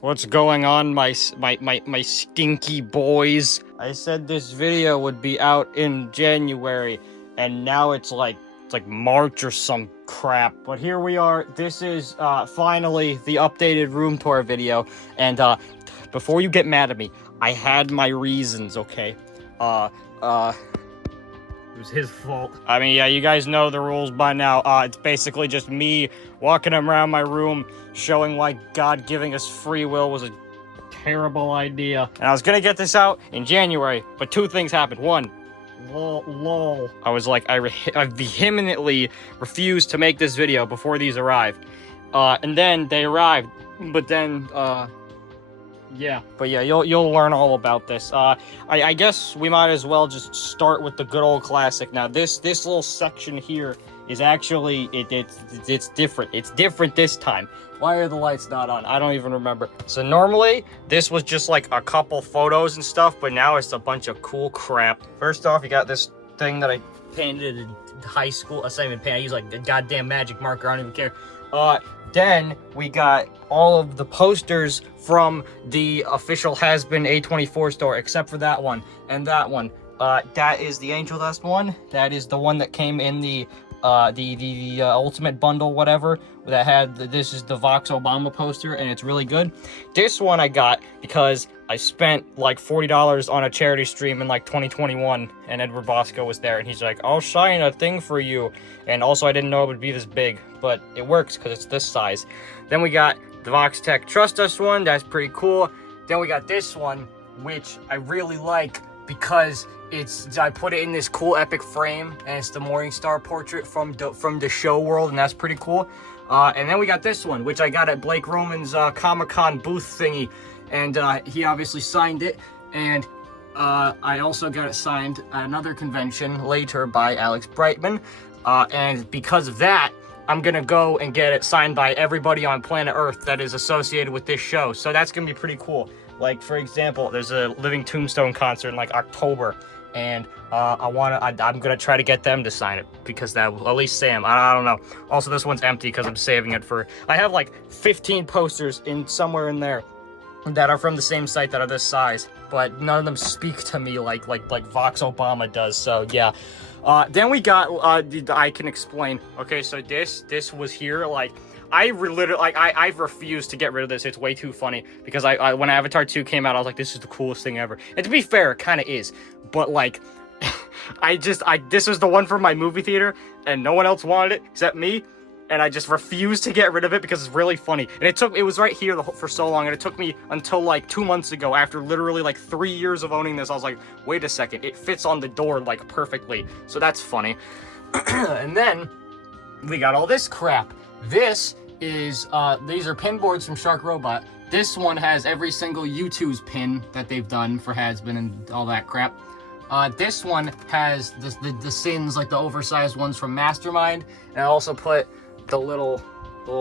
What's going on, my stinky boys? I said this video would be out in January, and now it's like March or some crap. But here we are. This is finally the updated room tour video. And before you get mad at me, I had my reasons, okay? It was his fault. I mean, yeah, you guys know the rules by now. It's basically just me walking around my room showing why God giving us free will was a terrible idea. And I was gonna get this out in January, but two things happened. One, lol. I was like, I vehemently refused to make this video before these arrived. And then they arrived, but then, yeah. But yeah, you'll learn all about this. I guess we might as well just start with the good old classic. Now, this little section here is actually, it's different. It's different this time. Why are the lights not on? I don't even remember. So normally, this was just like a couple photos and stuff, but now it's a bunch of cool crap. First off, you got this thing that I painted in high school. I didn't even paint, I use like a goddamn magic marker, I don't even care. Then we got all of the posters from the official Hazbin A24 store, except for that one and that one. That is the Angel Dust one. That is the one that came in the ultimate bundle, whatever, that had this is the Vox Obama poster, and it's really good. This one I got because I spent like $40 on a charity stream in like 2021, and Edward Bosco was there, and he's like, I'll sign a thing for you. And also I didn't know it would be this big, but it works because it's this size. Then we got the Vox Tech Trust Us one. That's pretty cool. Then we got this one, which I really like because I put it in this cool epic frame, and it's the Morningstar portrait from the show world, and that's pretty cool. And then we got this one, which I got at Blake Roman's Comic-Con booth thingy, and he obviously signed it. And I also got it signed at another convention later by Alex Brightman, and because of that, I'm gonna go and get it signed by everybody on planet Earth that is associated with this show. So that's gonna be pretty cool. Like, for example, there's a Living Tombstone concert in like October, and I'm gonna try to get them to sign it, because that will, at least Sam, I don't know. Also, this one's empty because I'm saving it for, I have like 15 posters in somewhere in there that are from the same site that are this size, but none of them speak to me like Vox Obama does. So yeah. Then we got I can explain. Okay, so this was here. Like, I've refused to get rid of this. It's way too funny, because I when Avatar 2 came out, I was like, this is the coolest thing ever. And to be fair, it kind of is, but like, this was the one from my movie theater, and no one else wanted it except me, and I just refused to get rid of it because it's really funny. And it was right here for so long, and it took me until like 2 months ago, after literally like 3 years of owning this, I was like, wait a second, it fits on the door like perfectly. So that's funny. And then we got all this crap. This is, these are pin boards from Shark Robot. This one has every single U2's pin that they've done for Hazbin and all that crap. This one has the Sins, like the oversized ones from Mastermind. And I also put the little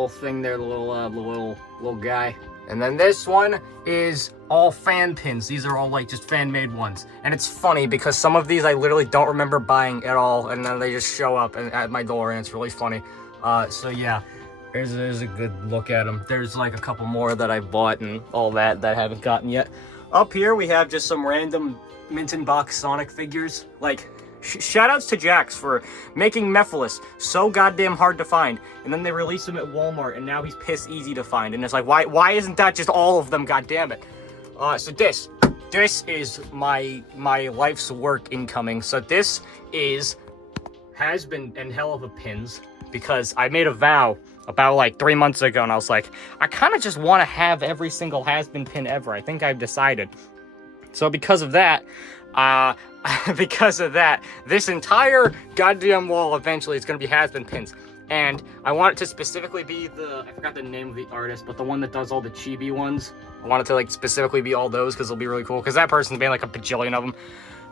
thing there, the little guy. And then this one is all fan pins. These are all like just fan-made ones. And it's funny because some of these I literally don't remember buying at all, and then they just show up at my door, and it's really funny. So yeah, there's a good look at them. There's like a couple more that I bought and all that I haven't gotten yet. Up here we have just some random mint in box Sonic figures. Like, shoutouts to Jax for making Mephiles so goddamn hard to find, and then they released him at Walmart, and now he's piss easy to find. And it's like, why isn't that just all of them? Goddamn it! So this is my life's work incoming. So this has been and hell of a pins, because I made a vow about like 3 months ago, and I was like, I kind of just want to have every single Hazbin pin ever. I think I've decided. So because of that, this entire goddamn wall eventually is going to be Hazbin pins. And I want it to specifically be I forgot the name of the artist, but the one that does all the chibi ones. I want it to like specifically be all those, because it'll be really cool, because that person's made like a bajillion of them.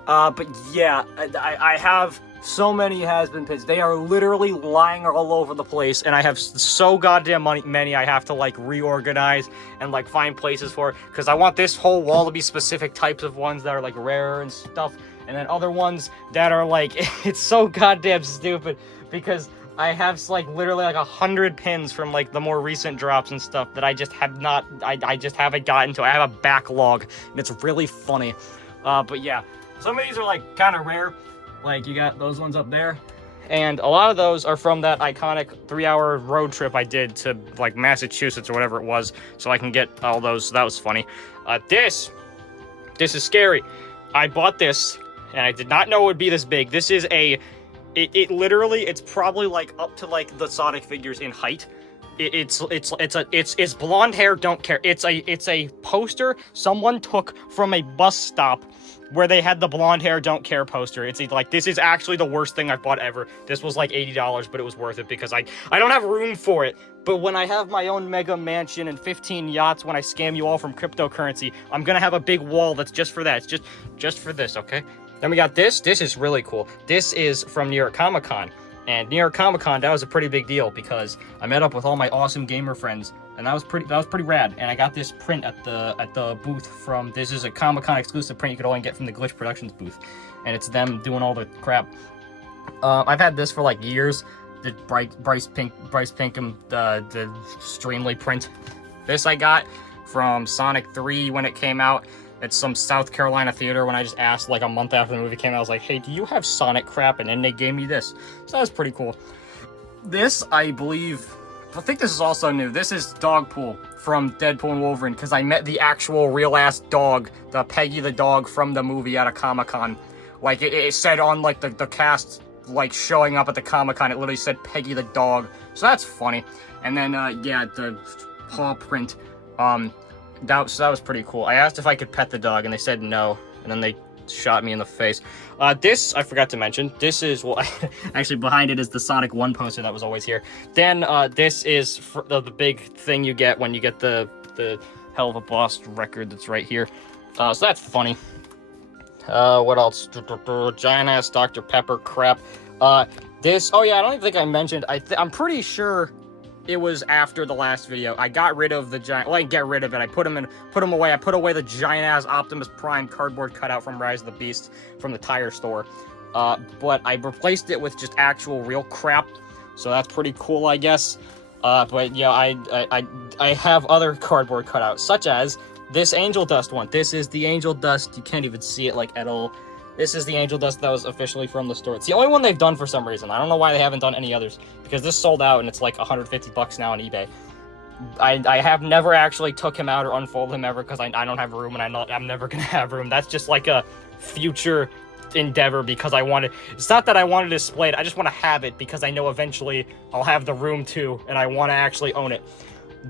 But yeah, I have so many Hazbin pins. They are literally lying all over the place, and I have so goddamn many I have to like reorganize and like find places for, because I want this whole wall to be specific types of ones that are like rarer and stuff, and then other ones that are like, it's so goddamn stupid, because I have like literally like 100 pins from like the more recent drops and stuff that I just have not, I just haven't gotten to. I have a backlog, and it's really funny. But yeah, some of these are like kind of rare. Like you got those ones up there. And a lot of those are from that iconic 3-hour road trip I did to like Massachusetts or whatever it was, so I can get all those. So that was funny. This is scary. I bought this, and I did not know it would be this big. This is a, it literally, it's probably like up to like the Sonic figures in height. It's blonde hair, don't care. It's a poster someone took from a bus stop where they had the blonde hair, don't care poster. It's like, this is actually the worst thing I've bought ever. This was like $80, but it was worth it because I don't have room for it. But when I have my own mega mansion and 15 yachts, when I scam you all from cryptocurrency, I'm gonna have a big wall that's just for that. It's just for this, okay? Then we got this. This is really cool. This is from New York Comic Con. And New York Comic Con, that was a pretty big deal because I met up with all my awesome gamer friends, and that was pretty rad. And I got this print at the booth from, this is a Comic Con exclusive print you could only get from the Glitch Productions booth, and it's them doing all the crap. I've had this for like years. The Bryce Pinkham, the Streamly print. This I got from Sonic 3 when it came out. It's some South Carolina theater when I just asked like a month after the movie came out. I was like, hey, do you have Sonic crap? And then they gave me this. So that was pretty cool. This, I think this is also new. This is Dogpool from Deadpool and Wolverine because I met the actual real-ass dog, the Peggy the dog from the movie at a Comic-Con. Like, it said on like the cast, like showing up at the Comic-Con, it literally said Peggy the dog. So that's funny. And then, yeah, the paw print, that was pretty cool. I asked if I could pet the dog, and they said no, and then they shot me in the face. This, I forgot to mention, this is, well, actually behind it is the Sonic 1 poster that was always here. Then, this is the big thing you get when you get the Hell of a Boss record that's right here. So that's funny. What else? Giant-ass Dr. Pepper crap. This, oh yeah, I don't even think I mentioned, I'm pretty sure it was after the last video. I got rid of the giant, well, I didn't get rid of it. I put them away. I put away the giant-ass Optimus Prime cardboard cutout from Rise of the Beast from the tire store. But I replaced it with just actual real crap. So that's pretty cool, I guess. But yeah, I have other cardboard cutouts, such as this Angel Dust one. This is the Angel Dust. You can't even see it, like, at all. This is the Angel Dust that was officially from the store. It's the only one they've done for some reason. I don't know why they haven't done any others, because this sold out and it's like 150 bucks now on eBay. I have never actually took him out or unfolded him ever because I don't have room, and I'm never gonna have room. That's just like a future endeavor because I wanted. It's not that I wanted to display it. I just want to have it because I know eventually I'll have the room too, and I want to actually own it.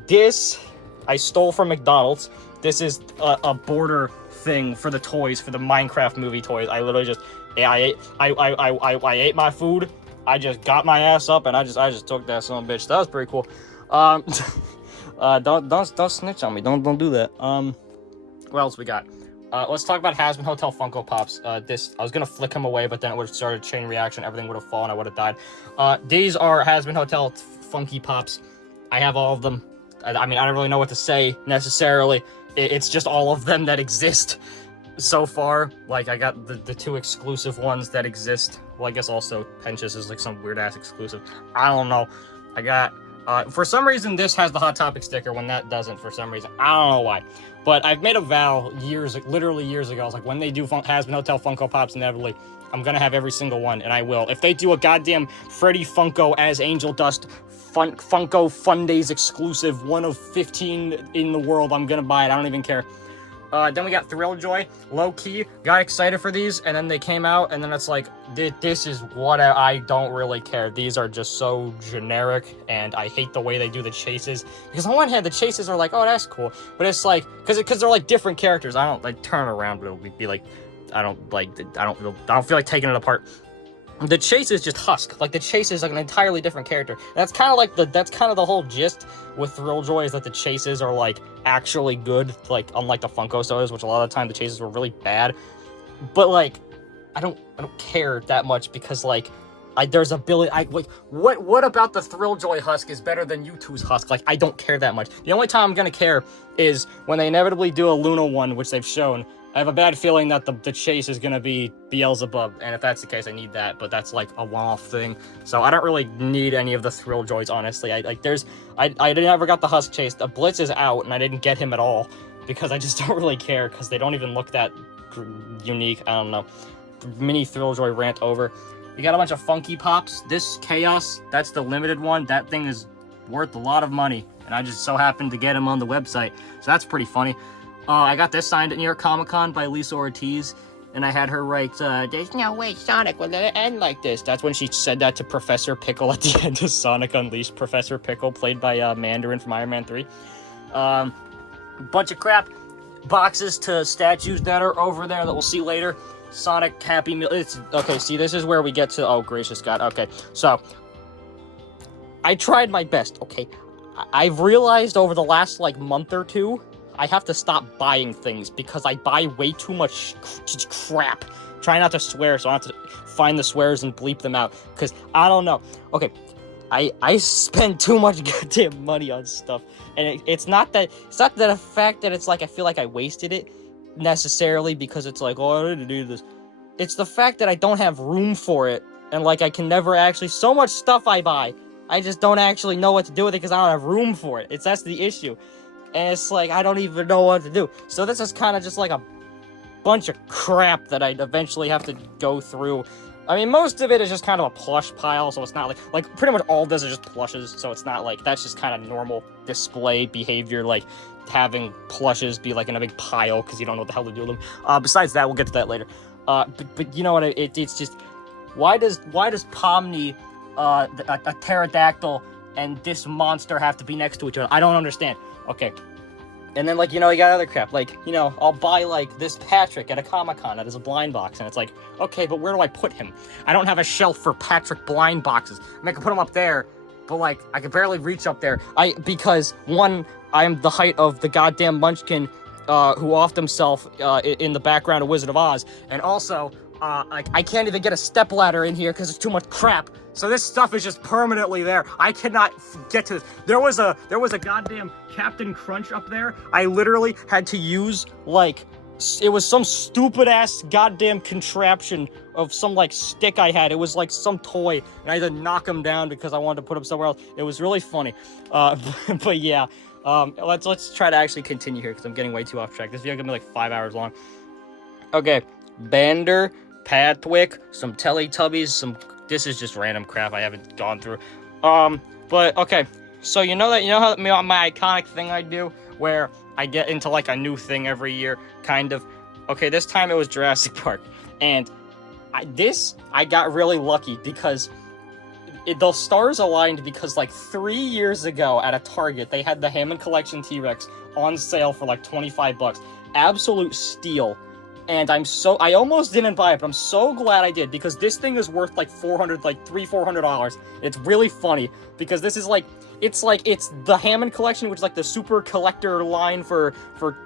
This I stole from McDonald's. This is a border thing for the toys, for the Minecraft movie toys. I literally just, yeah, I ate my food. I just got my ass up and I just took that son of a bitch. That was pretty cool. Don't snitch on me. Don't do that. What else we got? Let's talk about Hazbin Hotel Funko Pops. This, I was gonna flick him away, but then it would have started a chain reaction. Everything would have fallen. I would have died. These are Hazbin Hotel Funky Pops. I have all of them. I mean, I don't really know what to say necessarily. It's just all of them that exist so far. Like, I got the two exclusive ones that exist. Well, I guess also Penchus is like some weird-ass exclusive. I don't know. I got, for some reason, this has the Hot Topic sticker when that doesn't for some reason. I don't know why. But I've made a vow literally years ago. I was like, when they do Hazbin Hotel Funko Pops inevitably, I'm gonna have every single one, and I will. If they do a goddamn Freddy Funko as Angel Dust Funko Fun Days exclusive, one of 15 in the world, I'm gonna buy it. I don't even care. Then we got Thrilljoy. Low-key, got excited for these, and then they came out, and then it's like, this is what I don't really care. These are just so generic, and I hate the way they do the chases. Because on one hand, the chases are like, oh, that's cool. But it's like, because they're like different characters. I don't, like, turn around, but it'll be like, I don't feel like taking it apart. The chase is just Husk. Like, the chase is like an entirely different character. That's kind of like the whole gist with Thrilljoy, is that the chases are like actually good, like unlike the Funko sodas, which a lot of the time the chases were really bad. But like, I don't care that much because like, there's ability. What about the Thrilljoy Husk is better than U2's Husk? Like, I don't care that much. The only time I'm gonna care is when they inevitably do a Luna one, which they've shown, I have a bad feeling that the chase is gonna be Beelzebub, and if that's the case, I need that, but that's like a one-off thing. So I don't really need any of the Thrilljoys, honestly. I never got the Husk chase. The Blitz is out, and I didn't get him at all, because I just don't really care, because they don't even look that unique. I don't know. Mini Thrilljoy rant over. We got a bunch of Funky Pops. This Chaos, that's the limited one. That thing is worth a lot of money, and I just so happened to get him on the website, so that's pretty funny. I got this signed at New York Comic Con by Lisa Ortiz, and I had her write, "There's no way Sonic will let it end like this." That's when she said that to Professor Pickle at the end of Sonic Unleashed. Professor Pickle, played by Mandarin from Iron Man 3. Bunch of crap. Boxes to statues that are over there that we'll see later. Sonic Happy Meal. It's okay, see, this is where we get to, oh, gracious God. Okay, so I tried my best, okay? I've realized over the last, like, month or two, I have to stop buying things because I buy way too much crap. Try not to swear, so I have to find the swears and bleep them out, because I don't know. Okay, I spend too much goddamn money on stuff, and it's not the fact that it's like I feel like I wasted it necessarily because it's like, oh, I need to do this. It's the fact that I don't have room for it, and like I can never actually, so much stuff I buy, I just don't actually know what to do with it because I don't have room for it. That's the issue. And it's like, I don't even know what to do. So this is kind of just like a bunch of crap that I'd eventually have to go through. I mean, most of it is just kind of a plush pile, so it's not like pretty much all this is just plushes, so it's not like, that's just kind of normal display behavior, like having plushes be like in a big pile because you don't know what the hell to do with them. Besides that, we'll get to that later. But you know what, it's just, why does Pomni, a pterodactyl, and this monster have to be next to each other? I don't understand. Okay. And then, like, you know, you got other crap. Like, you know, I'll buy, like, this Patrick at a Comic-Con that is a blind box. And it's like, okay, but where do I put him? I don't have a shelf for Patrick blind boxes. I mean, I can put him up there, but, like, I can barely reach up there. Because, one, I'm the height of the goddamn Munchkin, who offed himself, in the background of Wizard of Oz. And also, I can't even get a stepladder in here because there's too much crap. So this stuff is just permanently there. I cannot get to this. There was a goddamn Captain Crunch up there. I literally had to use, like, it was some stupid-ass goddamn contraption of some, like, stick I had. It was, like, some toy, and I had to knock him down because I wanted to put him somewhere else. It was really funny. But yeah, let's try to actually continue here because I'm getting way too off track. This video is gonna be, like, 5 hours long. Okay, Bander, Padwick, some Teletubbies, this is just random crap I haven't gone through. But, okay. So, you know how my iconic thing I do, where I get into, like, a new thing every year, kind of? Okay, this time it was Jurassic Park. And I got really lucky, because the stars aligned, because, like, 3 years ago at a Target, they had the Hammond Collection T-Rex on sale for, like, $25. Absolute steal. And I almost didn't buy it, but I'm so glad I did, because this thing is worth like $400. It's really funny, because this is like, it's the Hammond Collection, which is like the super collector line for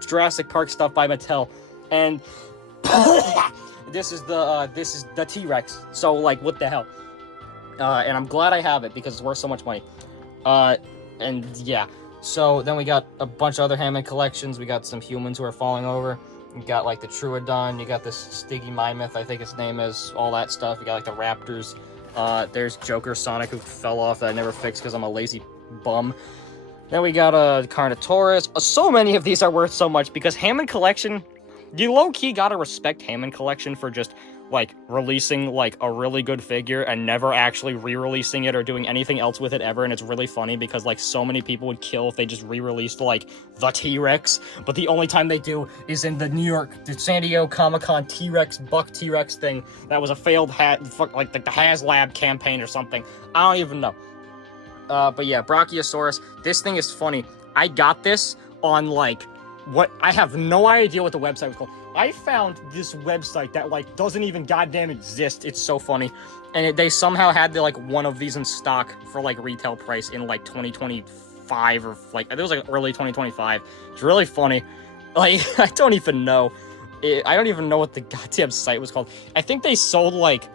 Jurassic Park stuff by Mattel. And this is the T-Rex. So, like, what the hell? And I'm glad I have it, because it's worth so much money. And yeah. So then we got a bunch of other Hammond collections. We got some humans who are falling over. You got, like, the Troodon, you got this Stiggy Mammoth, I think his name is, all that stuff. You got, like, the Raptors. There's Joker Sonic, who fell off that I never fixed because I'm a lazy bum. Then we got a Carnotaurus. So many of these are worth so much, because Hammond Collection, you low-key gotta respect Hammond Collection for just, like, releasing, like, a really good figure and never actually re-releasing it or doing anything else with it ever. And it's really funny because, like, so many people would kill if they just re-released, like, the T-Rex, but the only time they do is in the San Diego Comic-Con Buck T-Rex thing that was a failed like the HasLab campaign or something. I don't even know. But yeah, Brachiosaurus. This thing is funny. I got this on, like, I have no idea what the website was called. I found this website that, like, doesn't even goddamn exist. It's so funny. And they somehow had, like, one of these in stock for, like, retail price in, like, 2025 or, like, it was, like, early 2025. It's really funny. Like, I don't even know. I don't even know what the goddamn site was called. I think they sold, like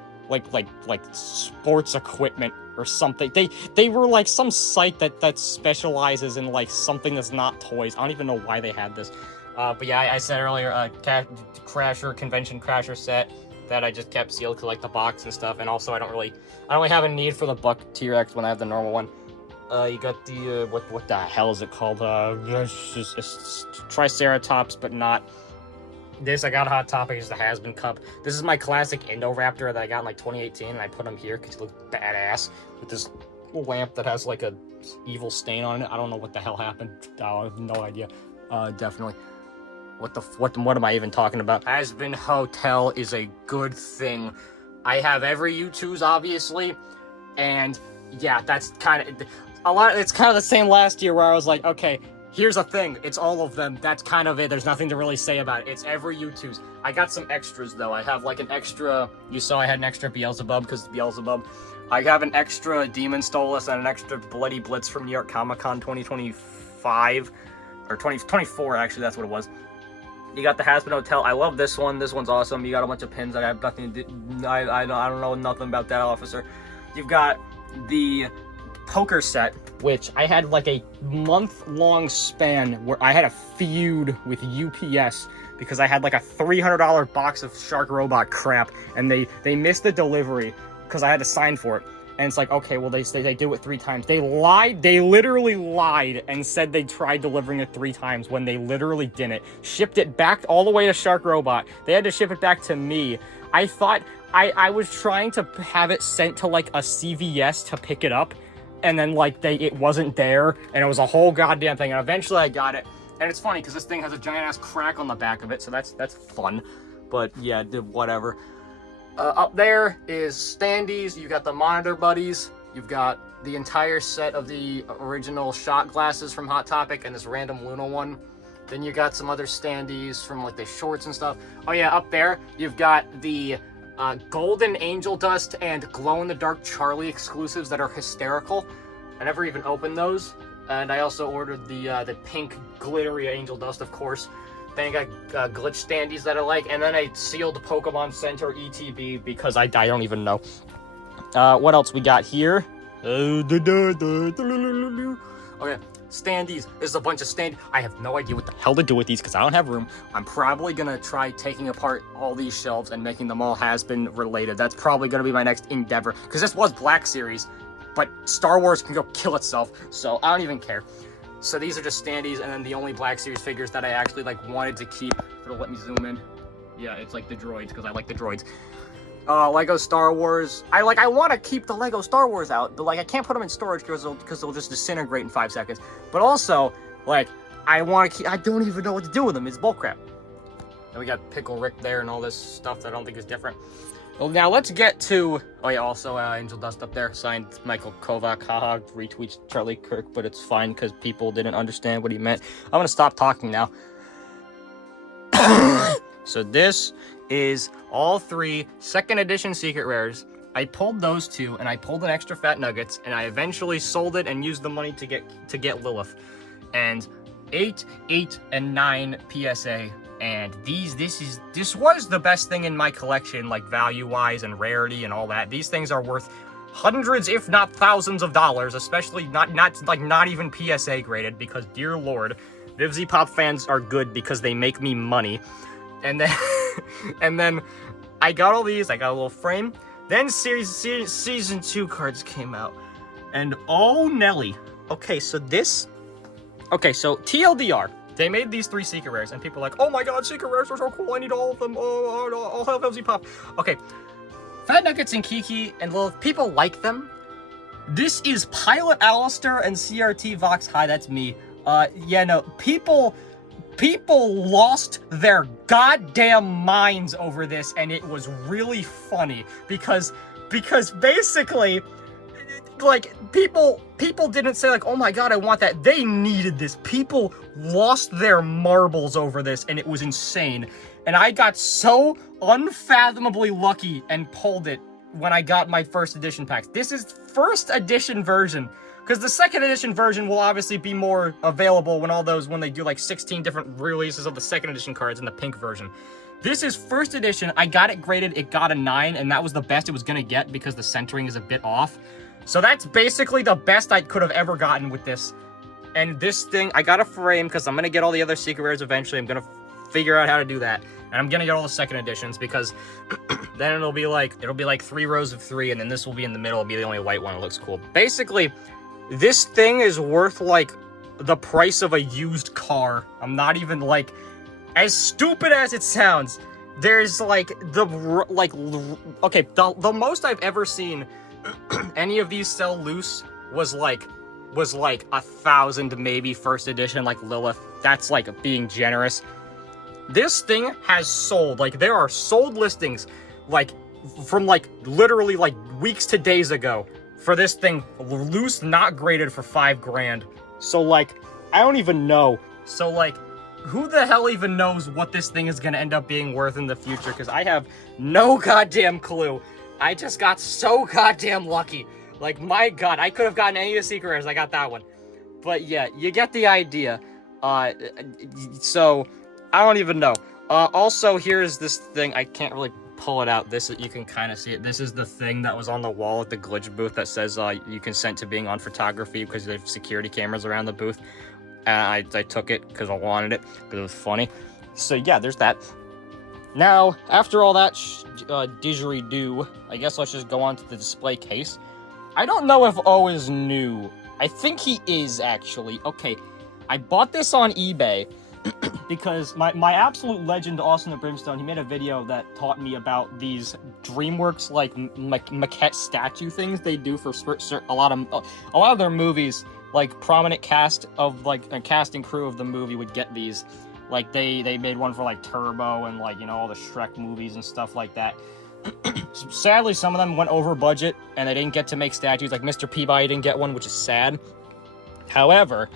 sports equipment or something. They were, like, some site that specializes in, like, something that's not toys. I don't even know why they had this. But yeah, I said earlier, convention crasher set that I just kept sealed to like the box and stuff. And also I don't really have a need for the Buck T-Rex when I have the normal one. You got the, what the hell is it called? It's Triceratops, but not. This I got Hot Topic is the Hazbin Cup. This is my classic Indoraptor that I got in like 2018, and I put him here because he looks badass with this lamp that has like a evil stain on it. I don't know what the hell happened. I have no idea. Definitely. What am I even talking about? Hazbin Hotel is a good thing. I have every U2s obviously, and yeah, that's kind of it's kind of the same last year where I was like, okay, here's a thing, it's all of them, that's kind of it, there's nothing to really say about it, it's every U2s. I got some extras though, I have like an extra, you saw I had an extra Beelzebub because it's Beelzebub. I have an extra Demon Stolas and an extra Bloody Blitz from New York Comic Con 2025, or 2024 actually, that's what it was. You got the Hazbin Hotel, I love this one, this one's awesome. You got a bunch of pins that I have nothing to do, I don't know nothing about that officer. You've got the poker set, which I had like a month-long span where I had a feud with UPS because I had like a $300 box of Shark Robot crap, and they missed the delivery because I had to sign for it. And it's like, okay, well, they do it 3 times. They lied. They literally lied and said they tried delivering it 3 times when they literally didn't. Shipped it back all the way to Shark Robot. They had to ship it back to me. I thought I was trying to have it sent to like a CVS to pick it up, and then like it wasn't there, and it was a whole goddamn thing. And eventually I got it, and it's funny because this thing has a giant ass crack on the back of it, so that's fun. But yeah, whatever. Up there is Standies. You got the Monitor Buddies. You've got the entire set of the original shot glasses from Hot Topic and this random Luna one. Then you got some other Standees from like the shorts and stuff. Oh yeah, up there you've got the Golden Angel Dust and glow-in-the-dark Charlie exclusives that are hysterical. I never even opened those. And I also ordered the pink glittery Angel Dust, of course. Then I got glitch Standees that I like, and then I sealed Pokemon Center ETB because I don't even know. What else we got here? Okay, Standees. This is a bunch of Standees. I have no idea what the hell to do with these because I don't have room. I'm probably gonna try taking apart all these shelves and making them all Hazbin related. That's probably gonna be my next endeavor because this was Black Series, but Star Wars can go kill itself, so I don't even care. So these are just Standees, and then the only Black Series figures that I actually like wanted to keep. It'll let me zoom in. Yeah, it's like the droids because I like the droids. Lego Star Wars. I want to keep the Lego Star Wars out, but like I can't put them in storage because they'll just disintegrate in 5 seconds. But also, like I want to keep. I don't even know what to do with them. It's bullcrap. Then we got Pickle Rick there and all this stuff that I don't think is different. Well, now let's get to. Oh yeah, also Angel Dust up there, signed Michael Kovac. Haha, retweets Charlie Kirk, but it's fine because people didn't understand what he meant. I'm gonna stop talking now. So this is all 3 second edition secret rares. I pulled those 2, and I pulled an extra Fat Nuggets, and I eventually sold it and used the money to get Lilith. And 8, 8, and 9 PSA. And this was the best thing in my collection, like value-wise and rarity and all that. These things are worth hundreds, if not thousands of dollars, especially not even PSA graded, because dear Lord, Vivzy Pop fans are good because they make me money. And then and then I got all these, I got a little frame. Then season 2 cards came out. And oh Nelly. Okay, so TLDR. They made these 3 secret rares, and people are like, oh my god, secret rares are so cool, I need all of them, I'll have Vivzy Pop. Okay, Fat Nuggets and Kiki and Lilith, people like them. This is Pilot Alistair and CRT Vox. Hi, that's me. Yeah, no, people lost their goddamn minds over this, and it was really funny, because basically, like, people didn't say, like, oh my god, I want that. They needed this. People lost their marbles over this, and it was insane. And I got so unfathomably lucky and pulled it when I got my first edition packs. This is first edition version, because the second edition version will obviously be more available when they do like 16 different releases of the second edition cards in the pink version. This is first edition. I got it graded. It got a 9, and that was the best it was gonna get because the centering is a bit off. So that's basically the best I could have ever gotten with this. And this thing, I got a frame because I'm going to get all the other secret rares eventually. I'm going to figure out how to do that. And I'm going to get all the second editions because then it'll be like 3 rows of 3, and then this will be in the middle. It'll be the only white one. It looks cool. Basically, this thing is worth, like, the price of a used car. I'm not even, like, as stupid as it sounds. There's, like, the most I've ever seen any of these sell loose was like 1,000 maybe first edition, like Lilith. That's like being generous. This thing has sold, like, there are sold listings, like, from, like, literally, like, weeks to days ago for this thing loose, not graded, for $5,000. So, like, I don't even know. So, like, who the hell even knows what this thing is gonna end up being worth in the future? Because I have no goddamn clue. I just got so goddamn lucky. Like, my god, I could have gotten any of the secret rares. I got that one. But yeah, you get the idea. So, I don't even know. Also, here's this thing. I can't really pull it out. This, you can kind of see it. This is the thing that was on the wall at the glitch booth that says you consent to being on photography because there's security cameras around the booth. I took it because I wanted it, because it was funny. So yeah, there's that. Now, after all that didgeridoo, I guess let's just go on to the display case. I don't know if O is new. I think he is, actually. Okay, I bought this on eBay because my absolute legend, Austin the Brimstone, he made a video that taught me about these DreamWorks, like, maquette statue things they do for a lot of their movies. Like, prominent cast of, like, a cast and crew of the movie would get these. Like, they made one for, like, Turbo and, like, you know, all the Shrek movies and stuff like that. Sadly, some of them went over budget, and they didn't get to make statues. Like, Mr. Peabody didn't get one, which is sad. However,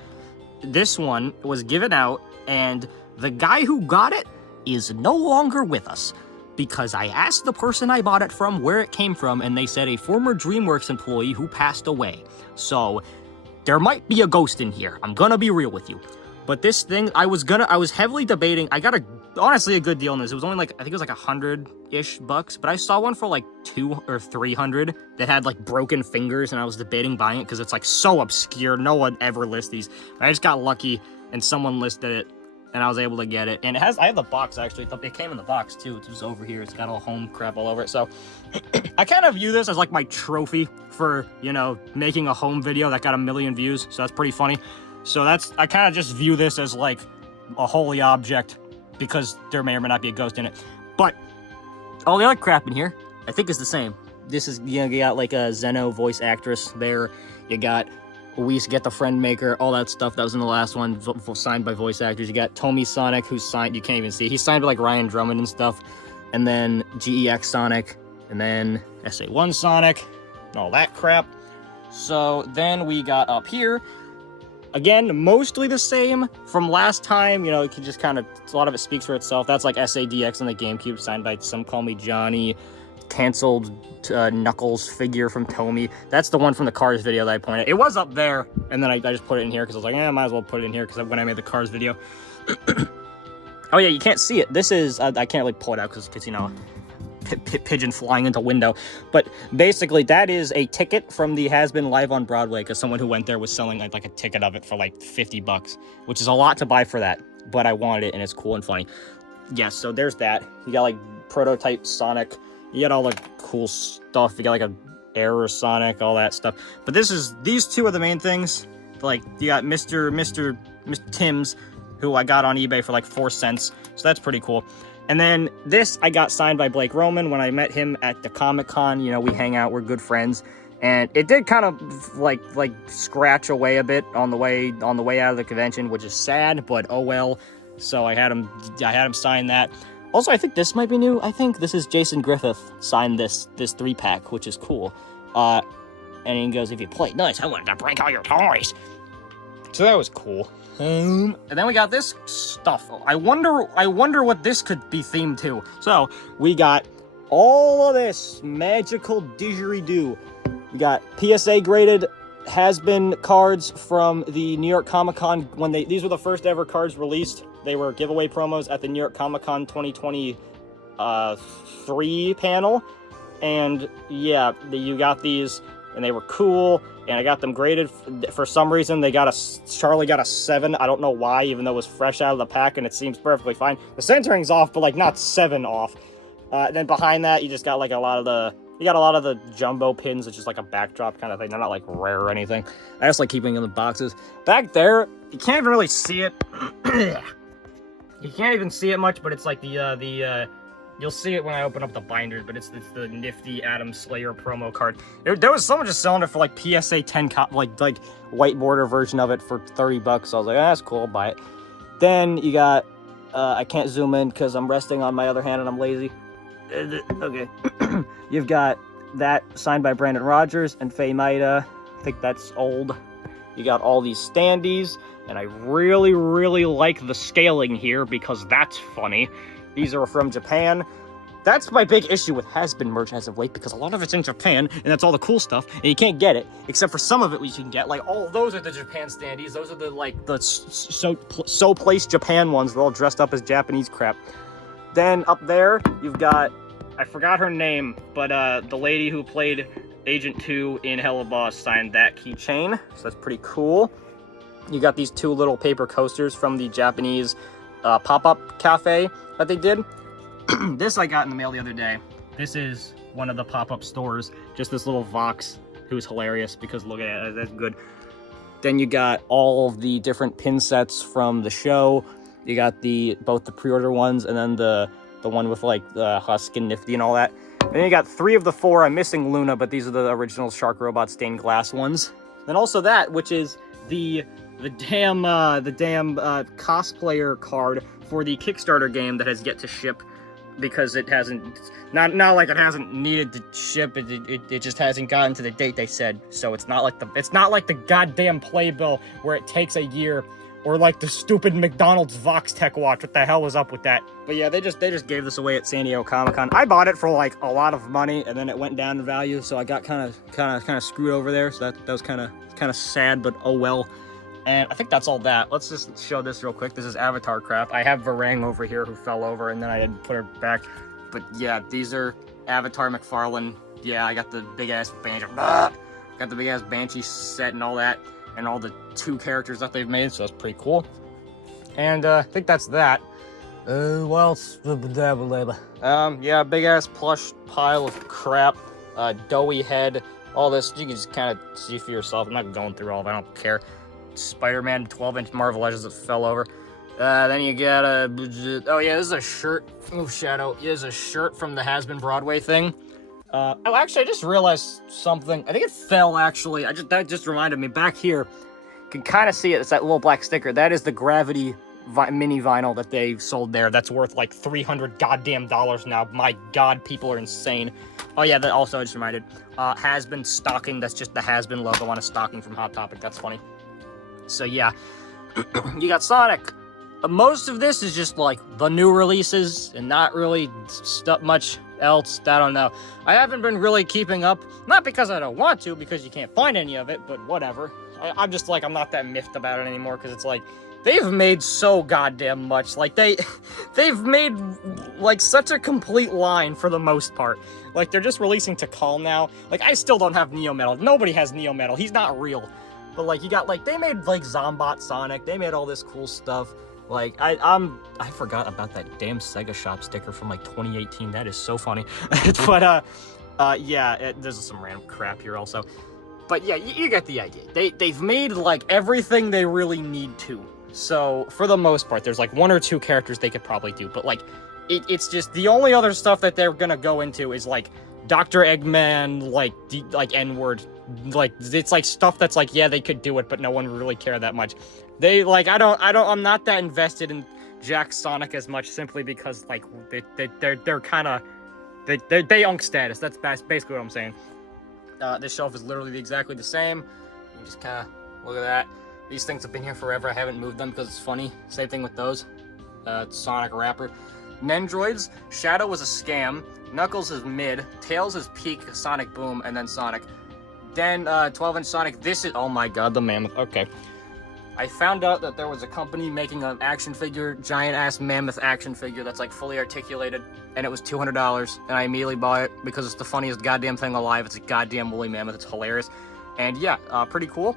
this one was given out, and the guy who got it is no longer with us. Because I asked the person I bought it from where it came from, and they said a former DreamWorks employee who passed away. So there might be a ghost in here. I'm gonna be real with you. But this thing, I was heavily debating. I got honestly a good deal on this. It was only like, I think it was like $100-ish bucks, but I saw one for like $200 or $300 that had like broken fingers, and I was debating buying it because it's like so obscure. No one ever lists these. I just got lucky and someone listed it, and I was able to get it. And I have the box, actually. It came in the box too. It's just over here. It's got all home crap all over it. So I kind of view this as like my trophy for, you know, making a home video that got 1 million views. So that's pretty funny. So I kind of just view this as like a holy object because there may or may not be a ghost in it. But all the other crap in here, I think is the same. This is, you know, you got like a Zeno voice actress there. You got Luis Get the Friend Maker, all that stuff that was in the last one, signed by voice actors. You got Tommy Sonic, who's signed, you can't even see. He's signed by like Ryan Drummond and stuff. And then GEX Sonic, and then SA1 Sonic, and all that crap. So then we got up here, again, mostly the same from last time. You know, it can just kind of, a lot of it speaks for itself. That's like SADX on the GameCube, signed by Some Call Me Johnny. Canceled Knuckles figure from Tomy. That's the one from the Cars video that I pointed. It was up there, and then I just put it in here because I was like, I might as well put it in here because when I made the Cars video. Oh yeah, you can't see it. This is, I can't really pull it out because you know, pigeon flying into window. But basically, that is a ticket from the Hazbin Live on Broadway, because someone who went there was selling like a ticket of it for like 50 bucks, which is a lot to buy for that. But I wanted it, and it's cool and funny. Yes, so there's that. You got like prototype Sonic. You got all the cool stuff. You got like a Error Sonic, all that stuff. But these two are the main things. Like, you got Mr. Tim's, who I got on eBay for like 4 cents. So that's pretty cool. And then this I got signed by Blake Roman when I met him at the Comic-Con. You know, we hang out, we're good friends. And it did kind of like scratch away a bit on the way out of the convention, which is sad, but oh well. So I had him sign that. Also, I think this might be new. I think this is Jason Griffith signed this 3-pack, which is cool. And he goes, if you play nice, I wanted to break all your toys. So that was cool. And then we got this stuff. I wonder what this could be themed to. So we got all of this magical didgeridoo. We got PSA graded Hazbin cards from the New York Comic Con when these were the first ever cards released. They were giveaway promos at the New York Comic Con 2023 panel. And yeah, you got these and they were cool, and I got them graded. For some reason, Charlie got a 7. I don't know why, even though it was fresh out of the pack, and it seems perfectly fine. The centering's off, but like not 7 off. Then behind that, you just got like a lot of the jumbo pins. It's just like a backdrop kind of thing. They're not like rare or anything. I just like keeping them in the boxes. Back there, you can't even really see it. You can't even see it much, but it's like you'll see it when I open up the binders, but it's the nifty Adam Slayer promo card. There was someone just selling it for like PSA 10, like white border version of it for $30. So I was like, that's cool, I'll buy it. Then you got, I can't zoom in because I'm resting on my other hand and I'm lazy. Okay. You've got that signed by Brandon Rogers and Faye Maida. I think that's old. You got all these standees, and I really, really like the scaling here because that's funny. These are from Japan. That's my big issue with Hazbin merch as of late, because a lot of it's in Japan, and that's all the cool stuff, and you can't get it, except for some of it which you can get. Like, all those are the Japan standees. Those are the, like, the so placed Japan ones. They're all dressed up as Japanese crap. Then up there, you've got, I forgot her name, but the lady who played Agent 2 in Hello Boss signed that keychain, so that's pretty cool. You got these 2 little paper coasters from the Japanese pop-up cafe that they did. This I got in the mail the other day. This is one of the pop-up stores. Just this little Vox, who's hilarious because look at it, that's good. Then you got all of the different pin sets from the show. You got both the pre-order ones and then the one with like the Husk and Nifty and all that. And then you got 3 of the 4. I'm missing Luna, but these are the original Shark Robot stained glass ones. Then also that, which is the damn cosplayer card for the Kickstarter game that has yet to ship because it hasn't, not like it hasn't needed to ship, it just hasn't gotten to the date they said. So it's not like the goddamn playbill where it takes a year, or like the stupid McDonald's Vox Tech watch. What the hell was up with that? But yeah, they just gave this away at San Diego Comic-Con. I bought it for like a lot of money, and then it went down in value, so I got kind of screwed over there. So that was kind of sad, but oh well. And I think that's all that. Let's just show this real quick. This is Avatar crap. I have Varang over here who fell over, and then I had to put her back. But yeah, these are Avatar McFarlane. Yeah, I got the big-ass Banshee. Got the big-ass Banshee set and all that, and all the 2 characters that they've made, so that's pretty cool. And I think that's that. What else? Yeah, big-ass plush pile of crap. Doughy head. All this, you can just kind of see for yourself. I'm not going through all of it, I don't care. Spider-Man 12-inch Marvel Legends that fell over. Then you got oh yeah, this is a shirt. Oh, Shadow. This is a shirt from the Hazbin Broadway thing. Oh, actually, I just realized something. I think it fell, actually. That just reminded me. Back here, you can kind of see it. It's that little black sticker. That is the Gravity mini vinyl that they sold there. That's worth like $300 goddamn now. My God, people are insane. Oh yeah, that also I just reminded. Hazbin stocking. That's just the Hazbin logo on a stocking from Hot Topic. That's funny. So yeah, you got Sonic. Most of this is just like the new releases and not really much else. I don't know. I haven't been really keeping up, not because I don't want to, because you can't find any of it, but whatever. I'm just like, I'm not that miffed about it anymore, because it's like, they've made so goddamn much. Like, they've made, like, such a complete line for the most part. Like, they're just releasing Tikal now. Like, I still don't have Neo Metal. Nobody has Neo Metal. He's not real. But, like, you got, like, they made, like, Zombot Sonic. They made all this cool stuff. Like, I forgot about that damn Sega Shop sticker from, like, 2018. That is so funny. But, yeah, there's some random crap here also. But, yeah, you get the idea. They've made, like, everything they really need to. So, for the most part, there's, like, 1 or 2 characters they could probably do. But, like, it's just, the only other stuff that they're gonna go into is, like, Dr. Eggman, like N-word. Like, it's, like, stuff that's, like, yeah, they could do it, but no one would really care that much. They, like, I'm not that invested in Jack Sonic as much, simply because, like, they're kind of, they unk status. That's basically what I'm saying. This shelf is literally exactly the same. You just kind of look at that. These things have been here forever. I haven't moved them because it's funny. Same thing with those. Sonic Rapper. Nendroids. Shadow was a scam. Knuckles is mid. Tails is peak. Sonic Boom. And then Sonic. Then 12-inch Sonic. This is... Oh my god, the Mammoth. Okay. I found out that there was a company making an action figure, giant-ass mammoth action figure that's like fully articulated, and it was $200, and I immediately bought it because it's the funniest goddamn thing alive. It's a goddamn woolly mammoth. It's hilarious. And yeah, pretty cool.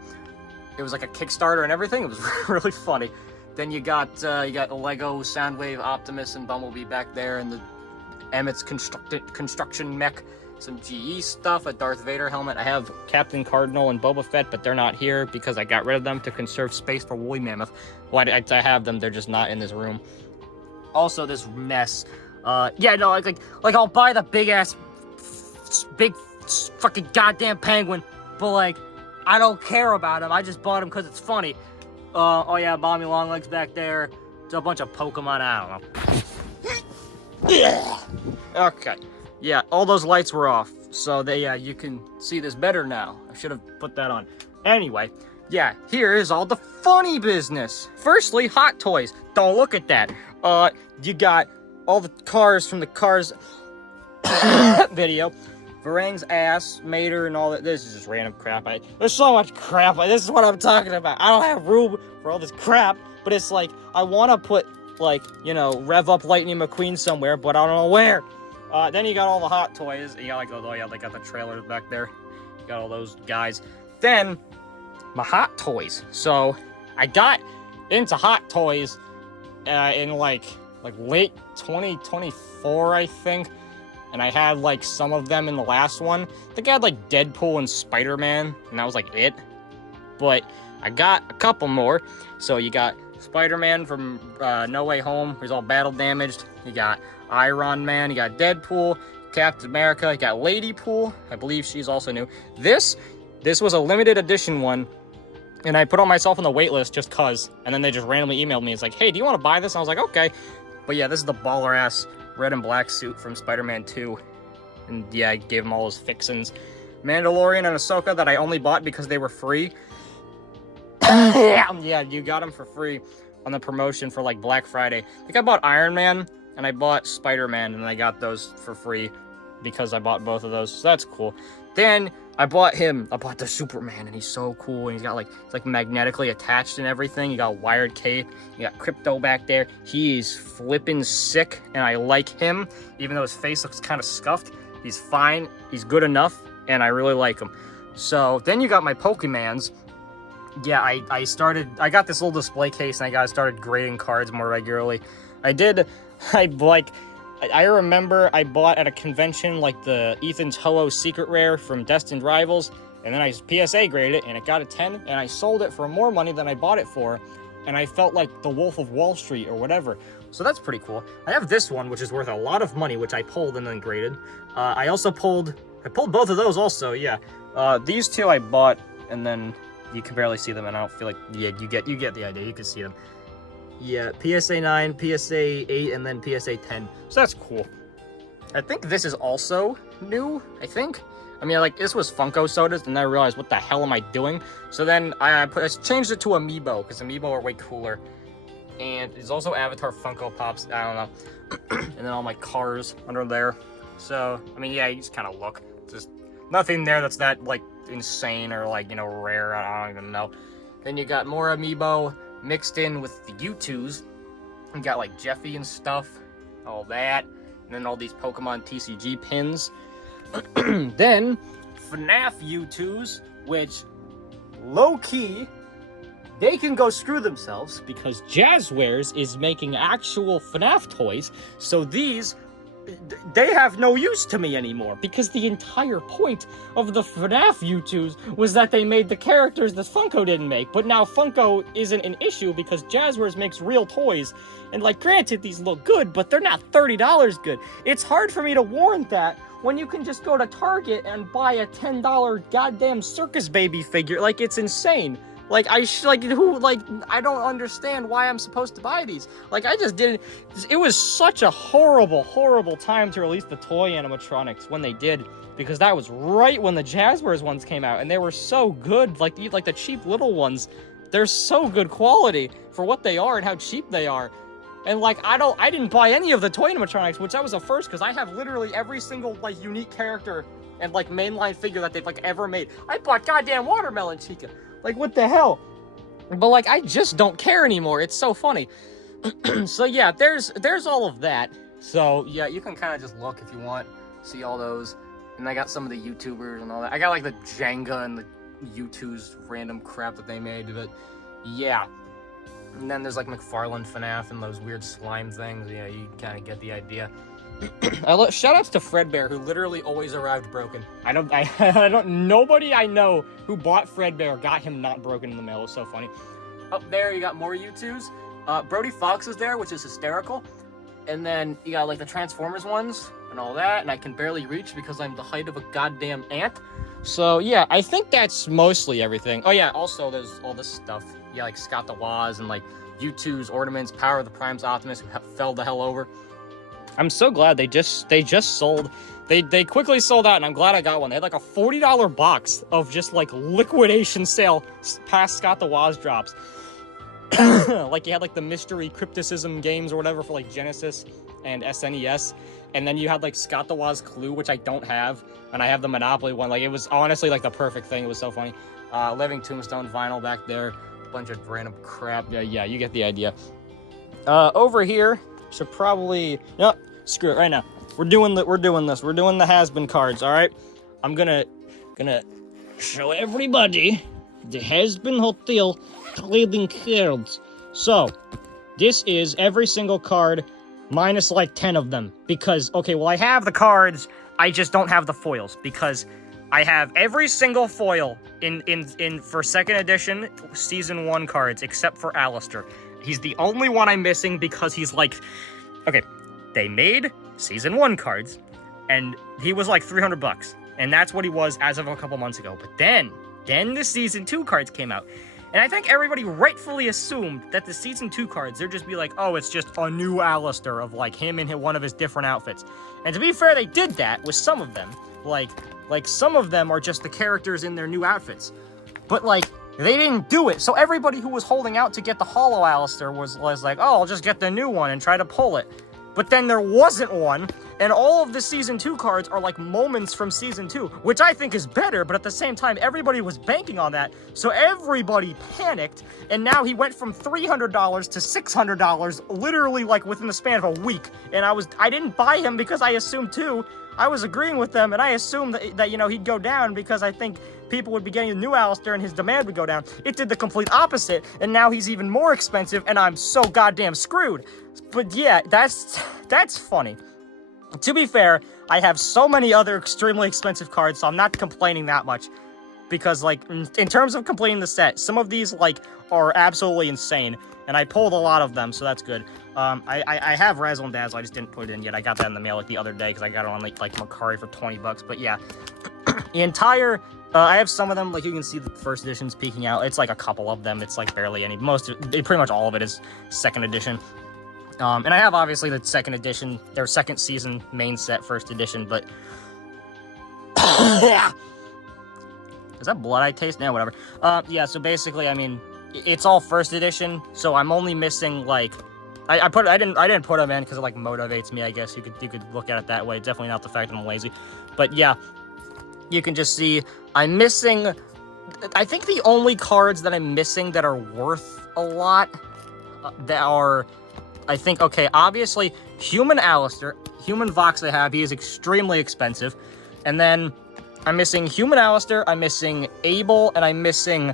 It was like a Kickstarter and everything. It was really funny. Then you got Lego, Soundwave, Optimus, and Bumblebee back there, and the Emmett's construction mech. Some GE stuff, a Darth Vader helmet. I have Captain Cardinal and Boba Fett, but they're not here because I got rid of them to conserve space for Woolly Mammoth. Well, I have them, they're just not in this room. Also, this mess. Yeah, no, like I'll buy the big fucking goddamn penguin, but like, I don't care about him. I just bought him because it's funny. Oh yeah, Bommy Longlegs back there. It's a bunch of Pokemon, I don't know. Okay. Yeah, all those lights were off, so you can see this better now. I should have put that on. Anyway, yeah, here is all the funny business. Firstly, Hot Toys. Don't look at that. You got all the cars from the Cars video. Varang's ass, Mater, and all that. This is just random crap. There's so much crap. This is what I'm talking about. I don't have room for all this crap, but it's like, I want to put, like, you know, rev up Lightning McQueen somewhere, but I don't know where. Then you got all the Hot Toys. You got like, oh yeah, they got the trailers back there. You got all those guys. Then, my Hot Toys. So, I got into Hot Toys in like late 2024, I think. And I had like some of them in the last one. I think I had like Deadpool and Spider-Man, and that was like it. But I got a couple more. So you got Spider-Man from No Way Home, who's all battle damaged. You got Iron Man, you got Deadpool, Captain America, you got Ladypool. I believe she's also new. This was a limited edition one, and I put on myself on the wait list just cause. And then they just randomly emailed me. It's like, hey, do you want to buy this? And I was like, okay. But yeah, this is the baller ass red and black suit from Spider-Man 2. And yeah, I gave him all his fixins. Mandalorian and Ahsoka that I only bought because they were free. Yeah, you got them for free on the promotion for like Black Friday. I think I bought Iron Man and I bought Spider-Man, and I got those for free because I bought both of those. So that's cool. Then I bought the Superman, and he's so cool. And he's got like, it's like magnetically attached and everything. You got wired cape. You got Crypto back there. He's flippin' sick, and I like him. Even though his face looks kind of scuffed, he's fine. He's good enough, and I really like him. So then you got my Pokemans. Yeah, I got this little display case, and I started grading cards more regularly. I remember I bought at a convention like the Ethan's Ho-Oh Secret Rare from Destined Rivals, and then I PSA graded it, and it got a 10, and I sold it for more money than I bought it for, and I felt like the Wolf of Wall Street or whatever. So that's pretty cool. I have this one, which is worth a lot of money, which I pulled and then graded. I pulled both of those also, yeah. These two I bought, and then you can barely see them, and I don't feel like, yeah, you get the idea, you can see them. Yeah, PSA 9, PSA 8, and then PSA 10. So that's cool. I think this is also new, I think. I mean, like, this was Funko sodas, and then I realized, what the hell am I doing? So then I changed it to Amiibo, because Amiibo are way cooler. And there's also Avatar Funko Pops, I don't know. And then all my cars under there. So, I mean, yeah, you just kind of look. Just nothing there that's that, like, insane or, like, you know, rare. I don't even know. Then you got more Amiibo mixed in with the U2s. You got like Jeffy and stuff, all that, and then all these Pokemon TCG pins. Then FNAF U2s, which low-key, they can go screw themselves because Jazzwares is making actual FNAF toys, so these, they have no use to me anymore, because the entire point of the FNAF U2s was that they made the characters that Funko didn't make, but now Funko isn't an issue because Jazzwares makes real toys, and like, granted, these look good, but they're not $30 good. It's hard for me to warrant that when you can just go to Target and buy a $10 goddamn Circus Baby figure. Like, it's insane. Like, I don't understand why I'm supposed to buy these. Like, I just didn't. It was such a horrible, horrible time to release the toy animatronics when they did, because that was right when the Jazzwares ones came out, and they were so good. Like the cheap little ones, they're so good quality for what they are and how cheap they are. And like, I didn't buy any of the toy animatronics, which that was a first, because I have literally every single like unique character and like mainline figure that they've like ever made. I bought goddamn Watermelon Chica. Like, what the hell? But, like, I just don't care anymore. It's so funny. So, yeah, there's all of that. So, yeah, you can kind of just look if you want, see all those. And I got some of the YouTubers and all that. I got, like, the Jenga and the U2's random crap that they made. But, yeah. And then there's, like, McFarlane FNAF and those weird slime things. Yeah, you kind of get the idea. Shoutouts to Fredbear, who literally always arrived broken. Nobody I know who bought Fredbear got him not broken in the mail. It was so funny. Up there, you got more U2s. Brody Fox is there, which is hysterical. And then you got, like, the Transformers ones and all that, and I can barely reach because I'm the height of a goddamn ant. So, yeah, I think that's mostly everything. Oh, yeah, also, there's all this stuff. Yeah, like Scott the Woz and, like, U2's ornaments, Power of the Prime's Optimus, who fell the hell over. I'm so glad they just sold. They quickly sold out, and I'm glad I got one. They had like a $40 box of just like liquidation sale past Scott the Woz drops. Like you had like the mystery crypticism games or whatever for like Genesis and SNES, and then you had like Scott the Woz Clue, which I don't have, and I have the Monopoly one. Like it was honestly like the perfect thing. It was so funny. Living Tombstone vinyl back there, a bunch of random crap. Yeah, you get the idea. Over here should probably screw it right now. We're doing this. We're doing the Hazbin cards, all right? I'm gonna show everybody the Hazbin Hotel trading cards. So, this is every single card minus like 10 of them because okay, well I have the cards, I just don't have the foils because I have every single foil in for second edition season 1 cards except for Alistair. He's the only one I'm missing because he's like okay, they made season 1 cards, and he was like $300, and that's what he was as of a couple months ago. But then the season 2 cards came out, and I think everybody rightfully assumed that the season 2 cards, they'd just be like, oh, it's just a new Alistair of like him in one of his different outfits. And to be fair, they did that with some of them. Like some of them are just the characters in their new outfits, but like they didn't do it. So everybody who was holding out to get the holo Alistair was like, oh, I'll just get the new one and try to pull it. But then there wasn't one, and all of the Season 2 cards are like moments from Season 2, which I think is better, but at the same time, everybody was banking on that, so everybody panicked, and now he went from $300 to $600, literally like within the span of a week, and I didn't buy him because I assumed too, I was agreeing with them, and I assumed that you know, he'd go down because I think people would be getting a new Alistair and his demand would go down. It did the complete opposite, and now he's even more expensive, and I'm so goddamn screwed. But yeah, that's funny. To be fair, I have so many other extremely expensive cards, so I'm not complaining that much. Because, like, in terms of completing the set, some of these, like, are absolutely insane. And I pulled a lot of them, so that's good. I have Razzle and Dazzle, I just didn't put it in yet. I got that in the mail, like, the other day, because I got it on, like Mercari for $20. But, yeah. The entire... I have some of them, like, you can see the first edition's peeking out. It's, like, a couple of them. It's, like, barely any. Pretty much all of it is second edition. And I have, obviously, the second edition, their second season main set, first edition, but... Is that blood I taste? No, whatever. Yeah, so basically, I mean, it's all first edition, so I'm only missing, like... I didn't put them in because it, like, motivates me, I guess. You could look at it that way. It's definitely not the fact that I'm lazy. But, yeah, you can just see I'm missing... I think the only cards that I'm missing that are worth a lot that are... I think, okay, obviously, Human Alistair, Human Vox I have, he is extremely expensive. And then I'm missing Human Alistair, I'm missing Abel, and I'm missing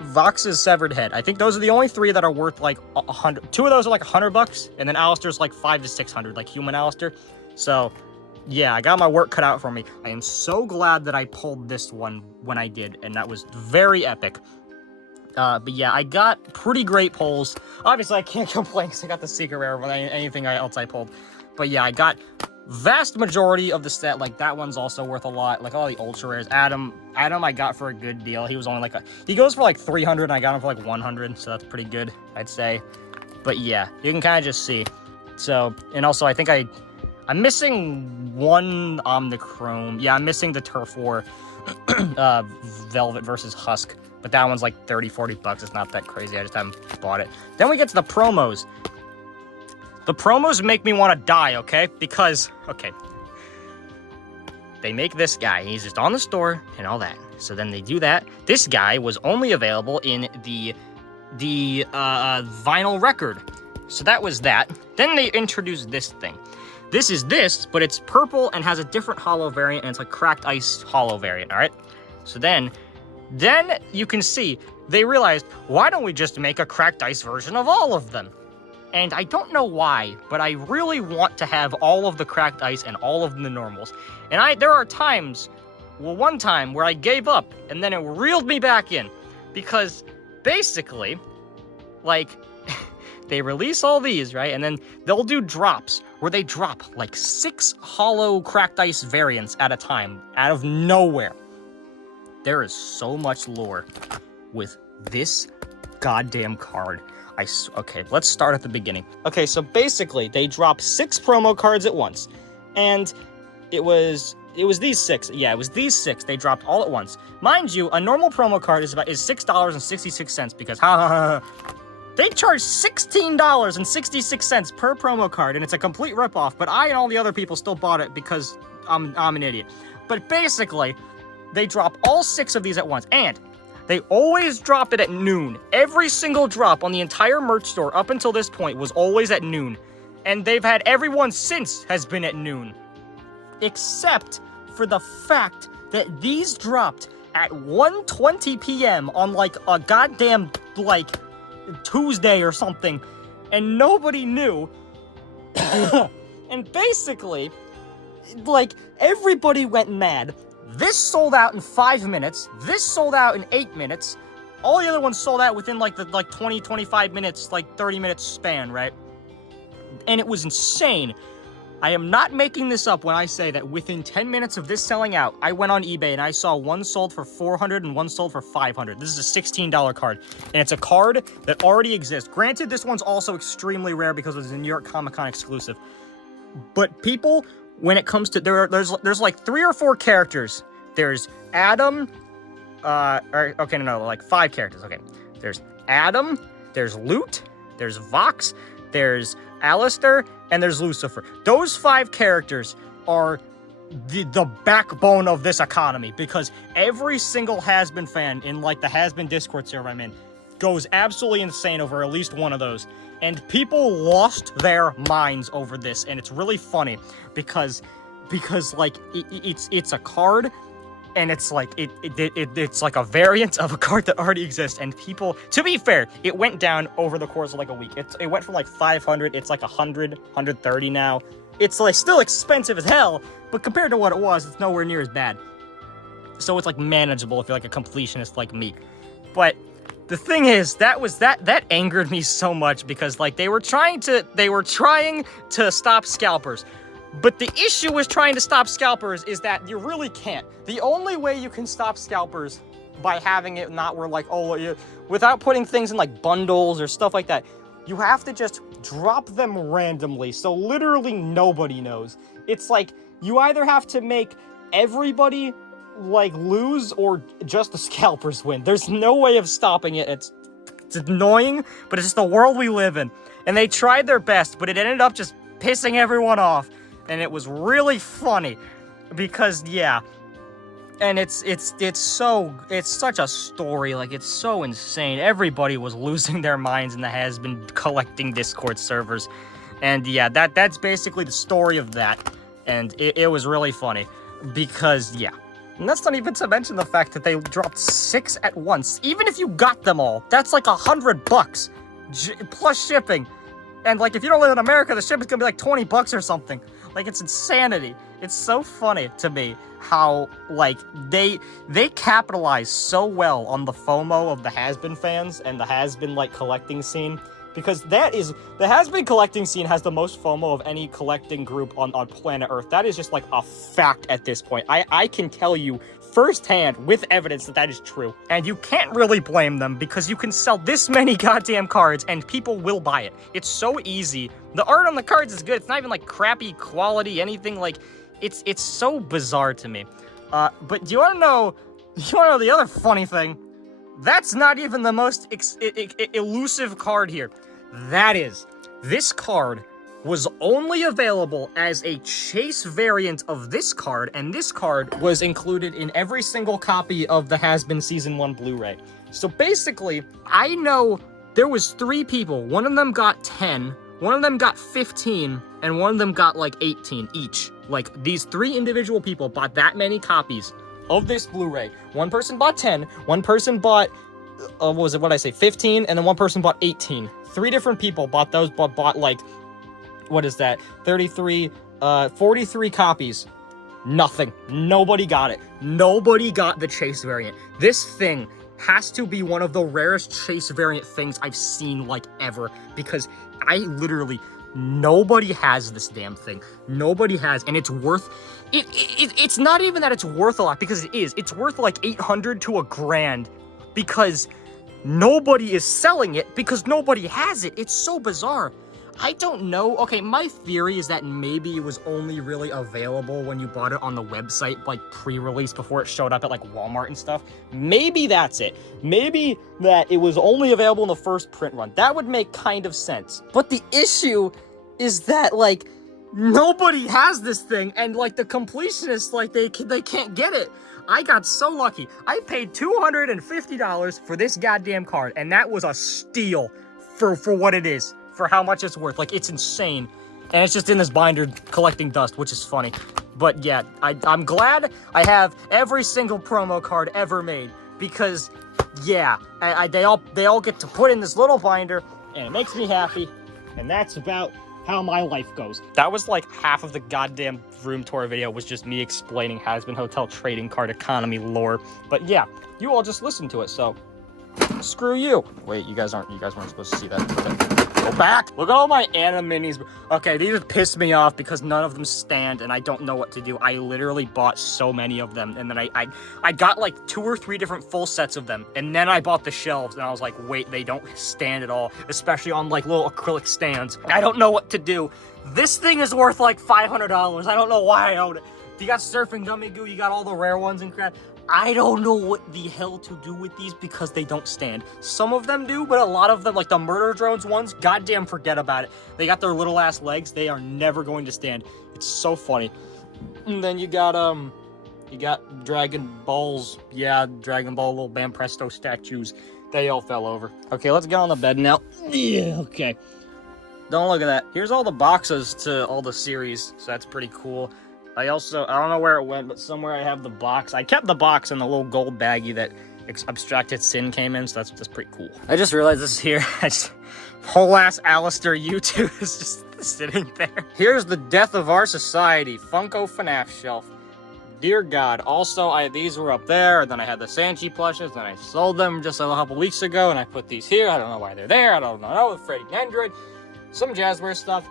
Vox's Severed Head. I think those are the only 3 that are worth like 100. 2 of those are like $100, and then Alistair's like 500 to 600, like Human Alistair. So, yeah, I got my work cut out for me. I am so glad that I pulled this one when I did, and that was very epic. But yeah, I got pretty great pulls. Obviously, I can't complain because I got the secret rare more than anything else I pulled. But yeah, I got vast majority of the set. Like, that one's also worth a lot. Like, all the ultra rares. Adam I got for a good deal. He was only like he goes for like 300 and I got him for like 100. So that's pretty good, I'd say. But yeah, you can kind of just see. So, and also I think I'm missing one Omnichrome. Yeah, I'm missing the Turf War Velvet versus Husk. But that one's like 30-40 bucks. It's not that crazy. I just haven't bought it. Then we get to the promos. The promos make me want to die, okay? Because, okay, they make this guy. He's just on the store and all that. So then they do that. This guy was only available in the the vinyl record. So that was that. Then they introduced this thing. This is this, but it's purple and has a different hollow variant, and it's like cracked ice hollow variant, all right? So then you can see, they realized, why don't we just make a cracked ice version of all of them? And I don't know why, but I really want to have all of the cracked ice and all of the normals. And there are times, well, one time where I gave up, and then it reeled me back in. Because, basically, like, they release all these, right? And then they'll do drops, where they drop, like, 6 hollow cracked ice variants at a time, out of nowhere. There is so much lore with this goddamn card. Okay, let's start at the beginning. Okay, so basically, they dropped 6 promo cards at once. And it was these 6. Yeah, it was these 6. They dropped all at once. Mind you, a normal promo card is $6.66 because, they charge $16.66 per promo card, and it's a complete ripoff, but I and all the other people still bought it because I'm an idiot. But basically, they drop all 6 of these at once, and they always drop it at noon. Every single drop on the entire merch store up until this point was always at noon. And they've had everyone since has been at noon. Except for the fact that these dropped at 1:20 p.m. on like a goddamn like Tuesday or something. And nobody knew. And basically, like, everybody went mad. This sold out in 5 minutes. This sold out in 8 minutes. All the other ones sold out within, like, 20, 25 minutes, like, 30 minutes span, right? And it was insane. I am not making this up when I say that within 10 minutes of this selling out, I went on eBay and I saw one sold for $400 and one sold for $500. This is a $16 card, and it's a card that already exists. Granted, this one's also extremely rare because it's a New York Comic Con exclusive. But people, when it comes to, there's like 3 or 4 characters. There's Adam, like 5 characters, okay. There's Adam, there's Loot, there's Vox, there's Alistair, and there's Lucifer. Those 5 characters are the backbone of this economy, because every single Hazbin fan in, like, the Hazbin Discord server I'm in goes absolutely insane over at least one of those. And people lost their minds over this, and it's really funny because like it's a card, and it's like it's like a variant of a card that already exists. And people, to be fair, it went down over the course of like a week. It went from like 500, it's like 100, 130 now. It's like still expensive as hell, but compared to what it was, it's nowhere near as bad. So it's like manageable if you're like a completionist like me. But the thing is, that angered me so much, because like they were trying to stop scalpers. But the issue with trying to stop scalpers is that you really can't. The only way you can stop scalpers by having it not where like, without putting things in like bundles or stuff like that, you have to just drop them randomly, so literally nobody knows. It's like, you either have to make everybody like lose or just the scalpers win. There's no way of stopping it. It's annoying, but it's just the world we live in. And they tried their best, but it ended up just pissing everyone off. And it was really funny because, yeah, and it's such a story. Like, it's so insane. Everybody was losing their minds in the Hazbin collecting Discord servers. And yeah, that's basically the story of that. And it was really funny because, yeah. And that's not even to mention the fact that they dropped 6 at once. Even if you got them all, that's like $100 plus shipping. And like, if you don't live in America, the shipping's gonna be like $20 or something. Like, it's insanity. It's so funny to me how, like, they capitalize so well on the FOMO of the Hazbin fans and the Hazbin, like, collecting scene. Because the Hazbin collecting scene has the most FOMO of any collecting group on planet Earth. That is just, like, a fact at this point. I can tell you firsthand with evidence that is true. And you can't really blame them, because you can sell this many goddamn cards and people will buy it. It's so easy. The art on the cards is good. It's not even, like, crappy quality, anything. Like, it's so bizarre to me. But do you want to know the other funny thing? That's not even the most elusive card here. That is, this card was only available as a chase variant of this card, and this card was included in every single copy of the Hazbin Season 1 Blu-ray. So basically, I know There was 3 people. One of them got 10, one of them got 15, and one of them got like 18 each. Like, these 3 individual people bought that many copies of this Blu-ray. One person bought 10, one person bought, 15, and then one person bought 18. 3 different people bought those, but bought like, what is that? 43 copies. Nothing. Nobody got it. Nobody got the Chase variant. This thing has to be one of the rarest Chase variant things I've seen, like, ever, because nobody has this damn thing. Nobody has, and it's worth, it's not even that it's worth a lot, because it is. It's worth like 800 to $1,000, because nobody is selling it, because nobody has it. It's so bizarre. I don't know. Okay, my theory is that maybe it was only really available when you bought it on the website, like pre-release, before it showed up at like Walmart and stuff. Maybe that's it. Maybe that it was only available in the first print run. That would make kind of sense. But the issue is that, like, nobody has this thing, and like the completionists, like, they can't get it. I got so lucky. I paid $250 for this goddamn card, and that was a steal for what it is. For how much it's worth. Like, it's insane. And it's just in this binder collecting dust, which is funny. But yeah, I'm glad I have every single promo card ever made, because yeah, they all get to put in this little binder, and it makes me happy. And that's about how my life goes. That was like half of the goddamn room tour video was just me explaining Hazbin Hotel trading card economy lore. But yeah, you all just listened to it, so screw you. Wait, you guys weren't supposed to see that. Okay. Go back. Look at all my Anna minis. Okay, these piss me off because none of them stand, and I don't know what to do. I literally bought so many of them, and then I got like 2 or 3 different full sets of them, and then I bought the shelves, and I was like, wait, they don't stand at all, especially on like little acrylic stands. I don't know what to do. This thing is worth like $500. I don't know why I own it. You got surfing gummy goo, you got all the rare ones and crap. I don't know what the hell to do with these because they don't stand. Some of them do, but a lot of them, like the murder drones ones, goddamn forget about it. They got their little ass legs. They are never going to stand. It's so funny. And then you got Dragon Balls. Yeah, Dragon Ball little Bam Presto statues. They all fell over. Okay, let's get on the bed now. Yeah, okay. Don't look at that. Here's all the boxes to all the series, so that's pretty cool. I don't know where it went, but somewhere I have the box. I kept the box in the little gold baggie that Abstracted Sin came in, so that's pretty cool. I just realized this is here. Whole ass Alistair U2 is just sitting there. Here's the Death of Our Society Funko FNAF shelf. Dear God. Also, these were up there, and then I had the Sanchi plushes, and I sold them just a couple weeks ago, and I put these here. I don't know why they're there. I don't know. Freddy Android. Some Jazzware stuff.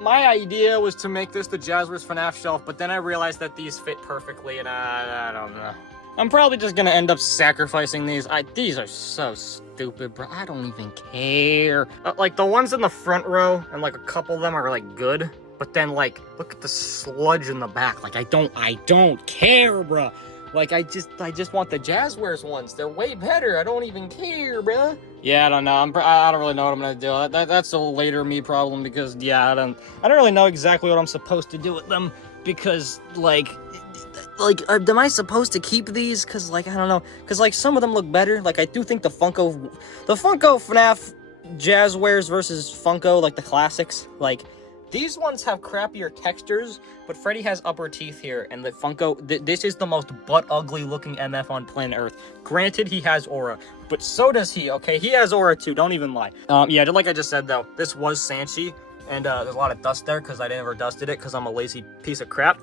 My idea was to make this the Jazzware's FNAF shelf, but then I realized that these fit perfectly, and I don't know. I'm probably just gonna end up sacrificing these. These are so stupid, bro. I don't even care. Like, the ones in the front row, and like a couple of them are like good, but then like, look at the sludge in the back. Like, I don't care, bro. Like, I just want the Jazzwares ones. They're way better. I don't even care, bruh. Yeah, I don't know. I don't really know what I'm gonna do. That's a later me problem because, yeah, I don't really know exactly what I'm supposed to do with them because, like, am I supposed to keep these? Because, like, I don't know. Because, like, some of them look better. Like, I do think the Funko FNAF Jazzwares versus Funko, like, the classics, like, these ones have crappier textures, but Freddy has upper teeth here, and the Funko, this is the most butt-ugly looking MF on planet Earth. Granted, he has aura, but so does he, okay? He has aura too, don't even lie. Yeah, like I just said, though, this was Sanchi, and there's a lot of dust there, because I never dusted it, because I'm a lazy piece of crap.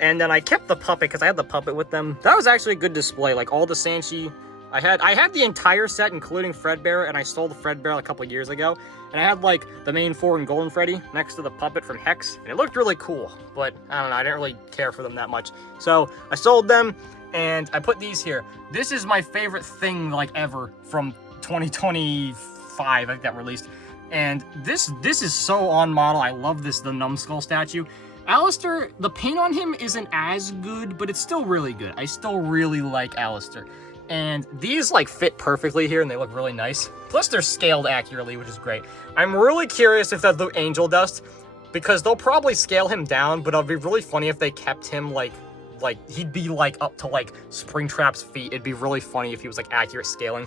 And then I kept the puppet, because I had the puppet with them. That was actually a good display, like, all the Sanchi. I had the entire set, including Fredbear, and I stole the Fredbear a couple years ago. And I had, like, the main 4 and Golden Freddy next to the puppet from Hex. And it looked really cool, but I don't know, I didn't really care for them that much. So I sold them, and I put these here. This is my favorite thing, like, ever from 2025, I think that released. And this is so on model. I love this, the Numbskull statue. Alistair, the paint on him isn't as good, but it's still really good. I still really like Alistair. And these, like, fit perfectly here, and they look really nice. Plus, they're scaled accurately, which is great. I'm really curious if that's the Angel Dust, because they'll probably scale him down, but it'll be really funny if they kept him, like he'd be, like, up to, like, Springtrap's feet. It'd be really funny if he was, like, accurate scaling.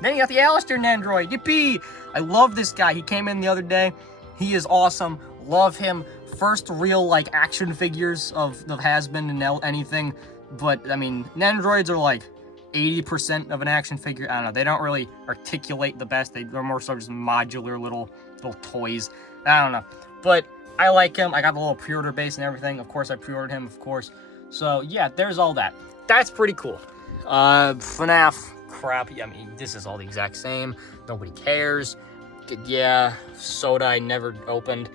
Then you got the Alistair Nandroid. Yippee! I love this guy. He came in the other day. He is awesome. Love him. First real, like, action figures of Hazbin and anything. But, I mean, Nandroids are, like, 80% of an action figure. I don't know. They don't really articulate the best. They're more so just modular little toys. I don't know. But I like him. I got the little pre-order base and everything. Of course, I pre-ordered him, of course. So, yeah, there's all that. That's pretty cool. FNAF crap. I mean, this is all the exact same. Nobody cares. Yeah, soda I never opened.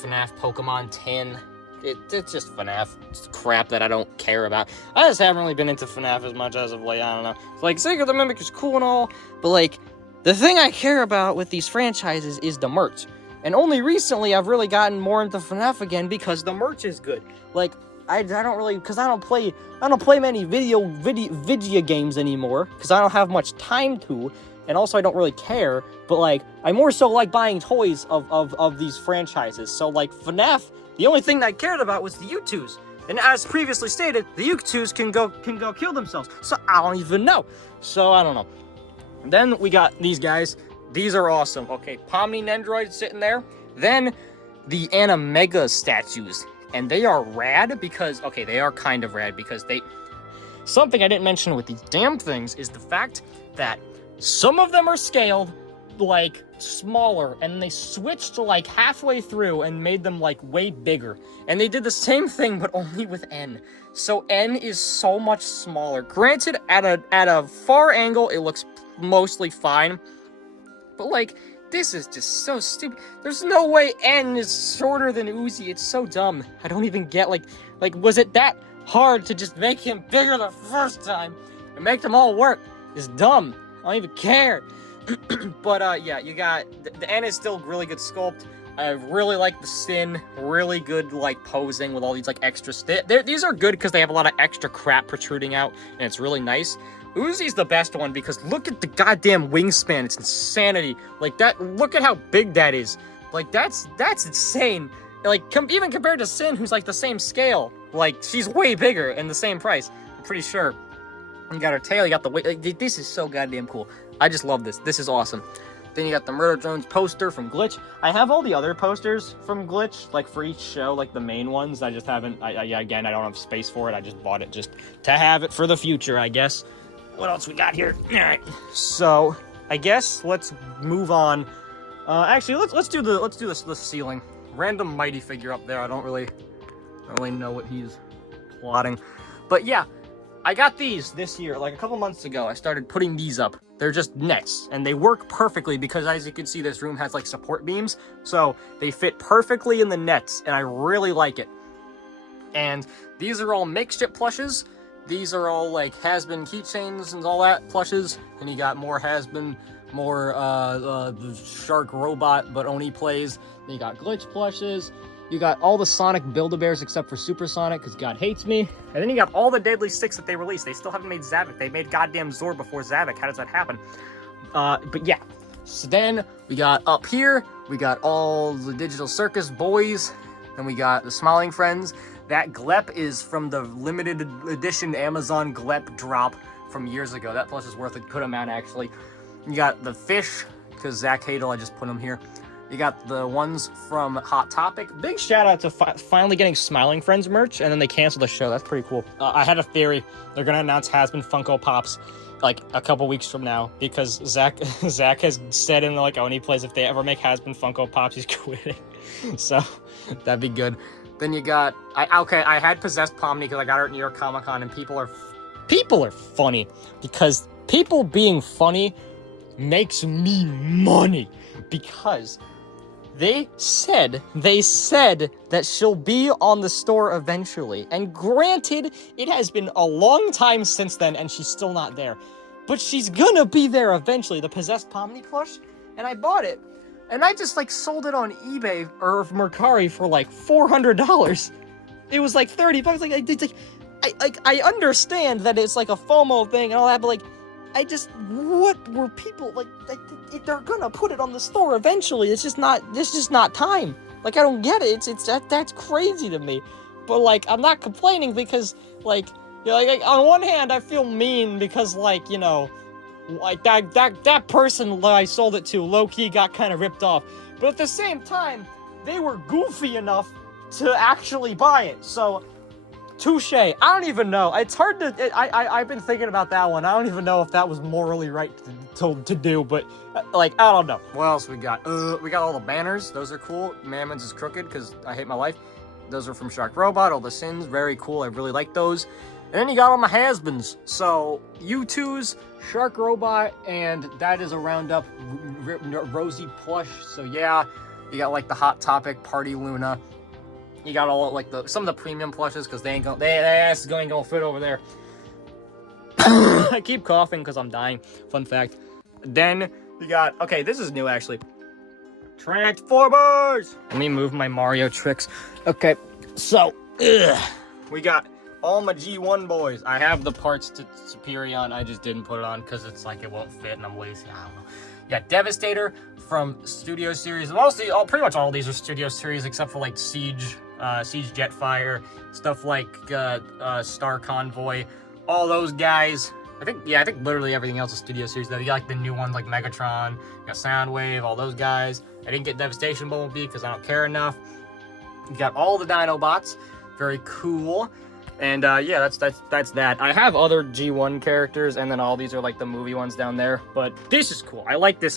FNAF Pokemon 10. It's just FNAF. It's crap that I don't care about. I just haven't really been into FNAF as much as of late. I don't know. It's like, Secret of the Mimic is cool and all, but like, the thing I care about with these franchises is the merch. And only recently I've really gotten more into FNAF again because the merch is good. Like, I don't really, because I don't play many video games anymore, because I don't have much time to, and also I don't really care, but like, I more so like buying toys of these franchises. So like, FNAF, the only thing that I cared about was the U2s. And as previously stated, the U2s can go kill themselves. So I don't even know. So I don't know. And then we got these guys. These are awesome. Okay, Pomni Nendroid sitting there. Then the Animega statues. And they are rad because, okay, they are kind of rad because something I didn't mention with these damn things is the fact that some of them are scaled, like, smaller, and they switched like halfway through and made them like way bigger. And they did the same thing but only with N. So N is so much smaller. Granted, at a far angle it looks mostly fine, but like, this is just so stupid. There's no way N is shorter than Uzi. It's so dumb. I don't even get, like was it that hard to just make him bigger the first time and make them all work? It's dumb. I don't even care. But, yeah, you got, the N is still really good sculpt. I really like the Sin, really good, like, posing with all these, like, extra these are good because they have a lot of extra crap protruding out, and it's really nice. Uzi's the best one because look at the goddamn wingspan. It's insanity. Like, look at how big that is. Like, that's insane. Like, even compared to Sin, who's, like, the same scale. Like, she's way bigger and the same price. I'm pretty sure. You got her tail, you got the weight. Like, this is so goddamn cool. I just love this. This is awesome. Then you got the Murder Drones poster from Glitch. I have all the other posters from Glitch, like for each show, like the main ones. I just haven't, again, I don't have space for it. I just bought it just to have it for the future, I guess. What else we got here? All right. So, I guess let's move on. Actually, let's do the ceiling. Random Mighty figure up there. I don't really know what he's plotting. But yeah, I got these this year, like a couple months ago. I started putting these up. They're just nets, and they work perfectly because, as you can see, this room has like support beams, so they fit perfectly in the nets, and I really like it. And these are all makeshift plushes. These are all like Hazbin keychains and all that plushes. And you got more Hazbin, more shark robot, but Oni plays. Then you got Glitch plushes. You got all the Sonic Build-A-Bears except for Super Sonic, because God hates me. And then you got all the Deadly Six that they released. They still haven't made Zavok. They made goddamn Zor before Zavok. How does that happen? But yeah. So then we got up here, we got all the Digital Circus boys. Then we got the Smiling Friends. That Glep is from the limited edition Amazon Glep drop from years ago. That plush is worth a good amount, actually. You got the fish, because Zach Hadel, I just put him here. You got the ones from Hot Topic. Big shout out to finally getting Smiling Friends merch, and then they canceled the show. That's pretty cool. I had a theory. They're going to announce Hazbin Funko Pops like a couple weeks from now, because Zach has said in like Oni Plays if they ever make Hazbin Funko Pops, he's quitting. So that'd be good. Then you got, I had Possessed Pomni because I got her at New York Comic Con, and people are funny, because people being funny makes me money, because they said that she'll be on the store eventually. And granted, it has been a long time since then, and she's still not there. But she's gonna be there eventually, the Possessed Pomni plush. And I bought it. And I just, like, sold it on eBay or Mercari for, like, $400. It was, like, $30. I understand that it's, like, a FOMO thing and all that, but, like, what were people, like, they're gonna put it on the store eventually. It's just not time. Like, I don't get it. That's crazy to me. But, like, I'm not complaining because, like, you know, like, on one hand, I feel mean because, like, you know, like that person that I sold it to, low-key got kind of ripped off. But at the same time, they were goofy enough to actually buy it. So, touche. I don't even know. It's hard to... I've been thinking about that one. I don't even know if that was morally right to do, but, like, I don't know. What else we got? We got all the banners. Those are cool. Mammon's is crooked, because I hate my life. Those are from Shark Robot. All the Sins. Very cool. I really like those. And then you got all my Hazbins. So, U2's, Shark Robot, and that is a roundup Rosy Plush. So, yeah. You got, like, the Hot Topic Party Luna. You got all, like, some of the premium plushes, because they ass is going to fit over there. I keep coughing because I'm dying. Fun fact. Then, you got... Okay, this is new, actually. Transformers! Let me move my Mario tricks. Okay, so... We got all my G1 boys. I have the parts to Superion. I just didn't put it on, because it's like it won't fit, and I'm lazy. I don't know. You got Devastator from Studio Series. Pretty much all of these are Studio Series, except for, like, Siege Jetfire, stuff like Star Convoy, all those guys. I think literally everything else is Studio Series, though. You got, like, the new ones, like Megatron, you got Soundwave, all those guys. I didn't get Devastation Bumblebee because I don't care enough. You got all the Dinobots, very cool. And yeah, that's that. I have other G1 characters, and then all these are like the movie ones down there. But this is cool. I like this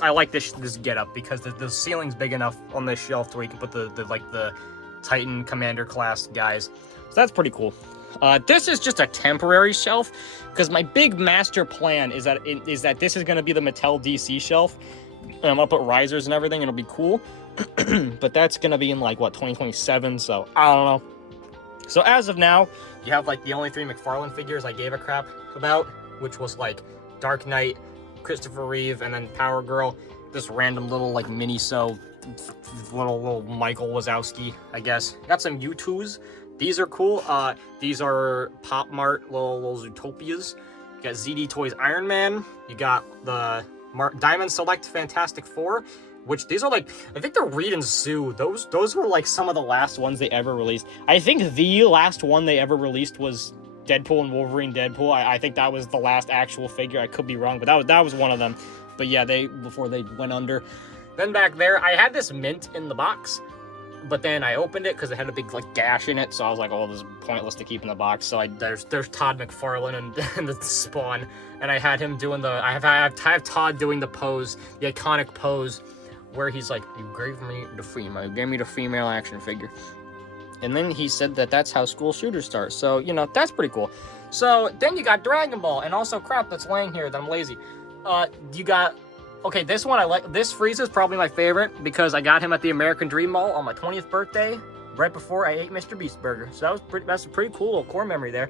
getup because the ceiling's big enough on this shelf to where you can put the Titan Commander class guys. So that's pretty cool. This is just a temporary shelf because my big master plan is that this is going to be the Mattel DC shelf. And I'm gonna put risers and everything, and it'll be cool. But that's gonna be in like what 2027. So I don't know. So as of now, you have like the only 3 McFarlane figures I gave a crap about, which was like Dark Knight, Christopher Reeve, and then Power Girl. This random little like mini-so little Michael Wazowski, I guess. Got some U2s. These are cool. These are Pop Mart little Zootopias. You got ZD Toys Iron Man. You got the Diamond Select Fantastic Four, which these are like, I think the Reed and Sue, those were like some of the last ones they ever released. I think the last one they ever released was Deadpool and Wolverine Deadpool. I think that was the last actual figure. I could be wrong, but that was one of them. But yeah, before they went under. Then back there, I had this mint in the box, but then I opened it because it had a big like gash in it, so I was like, oh, this is pointless to keep in the box. So there's Todd McFarlane and the Spawn, and I had him doing I have Todd doing the pose, the iconic pose, where he's like, you gave me the female action figure. And then he said that that's how school shooters start. So, you know, that's pretty cool. So then you got Dragon Ball, and also crap that's laying here that I'm lazy. You got, okay, this one I like. This Frieza is probably my favorite because I got him at the American Dream Mall on my 20th birthday, right before I ate Mr. Beast Burger. So that's a pretty cool little core memory there.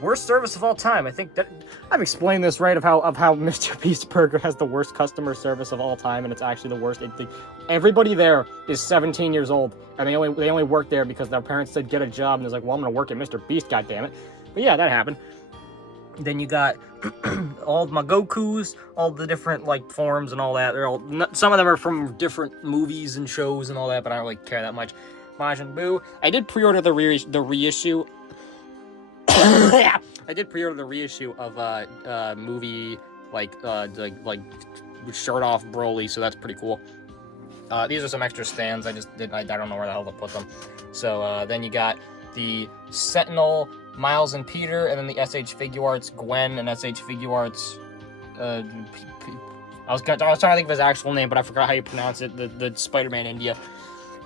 Worst service of all time. I think that I've explained this right of how Mr. Beast Burger has the worst customer service of all time, and it's actually the worst. Everybody there is 17 years old, and they only work there because their parents said get a job, and they're like, well, I'm gonna work at Mr. Beast, goddammit. But yeah, that happened. Then you got all of my Gokus, all the different like forms and all that. Some of them are from different movies and shows and all that, but I don't really care that much. Majin Buu. I did pre-order the reissue. I did pre-order the reissue of movie like shirt off Broly, so that's pretty cool. These are some extra stands. I don't know where the hell to put them. So then you got the Sentinel, Miles and Peter, and then the SH Figuarts Gwen and SH Figuarts. I was trying to think of his actual name, but I forgot how you pronounce it. The Spider-Man India.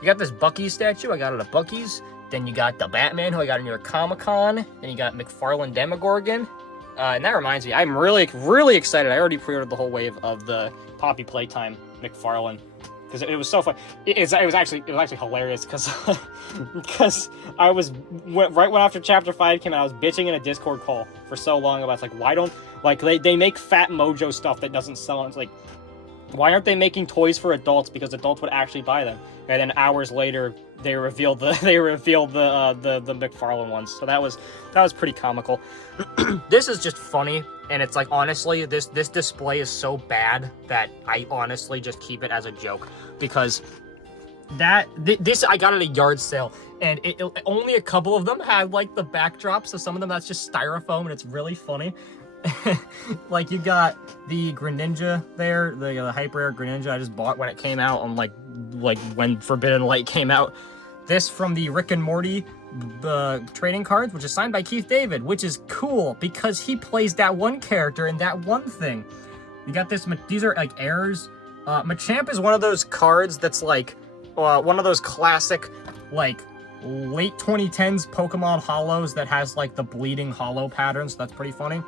You got this Bucky statue. I got it at Bucky's. Then you got the Batman, who I got in your Comic-Con. Then you got McFarlane Demogorgon. And that reminds me, I'm really, really excited. I already pre-ordered the whole wave of the Poppy Playtime McFarlane. Because it was so fun. It was actually hilarious because I right when after Chapter 5 came out, I was bitching in a Discord call for so long about, it's like, why don't, like, they make Fat Mojo stuff that doesn't sell. It's like, why aren't they making toys for adults? Because adults would actually buy them. And then hours later, they revealed the McFarlane ones. So that was pretty comical. This is just funny, and it's like, honestly, this display is so bad that I honestly just keep it as a joke, because this I got at a yard sale, and only a couple of them had like the backdrop, so some of them that's just styrofoam, and it's really funny. like you got the Greninja there, the hyper rare Greninja I just bought when it came out on like when Forbidden Light came out. This from the Rick and Morty trading cards, which is signed by Keith David, which is cool because he plays that one character in that one thing. You got this, these are like errors. Machamp is one of those cards that's like one of those classic like late 2010s Pokemon holos that has like the bleeding hollow pattern, so that's pretty funny.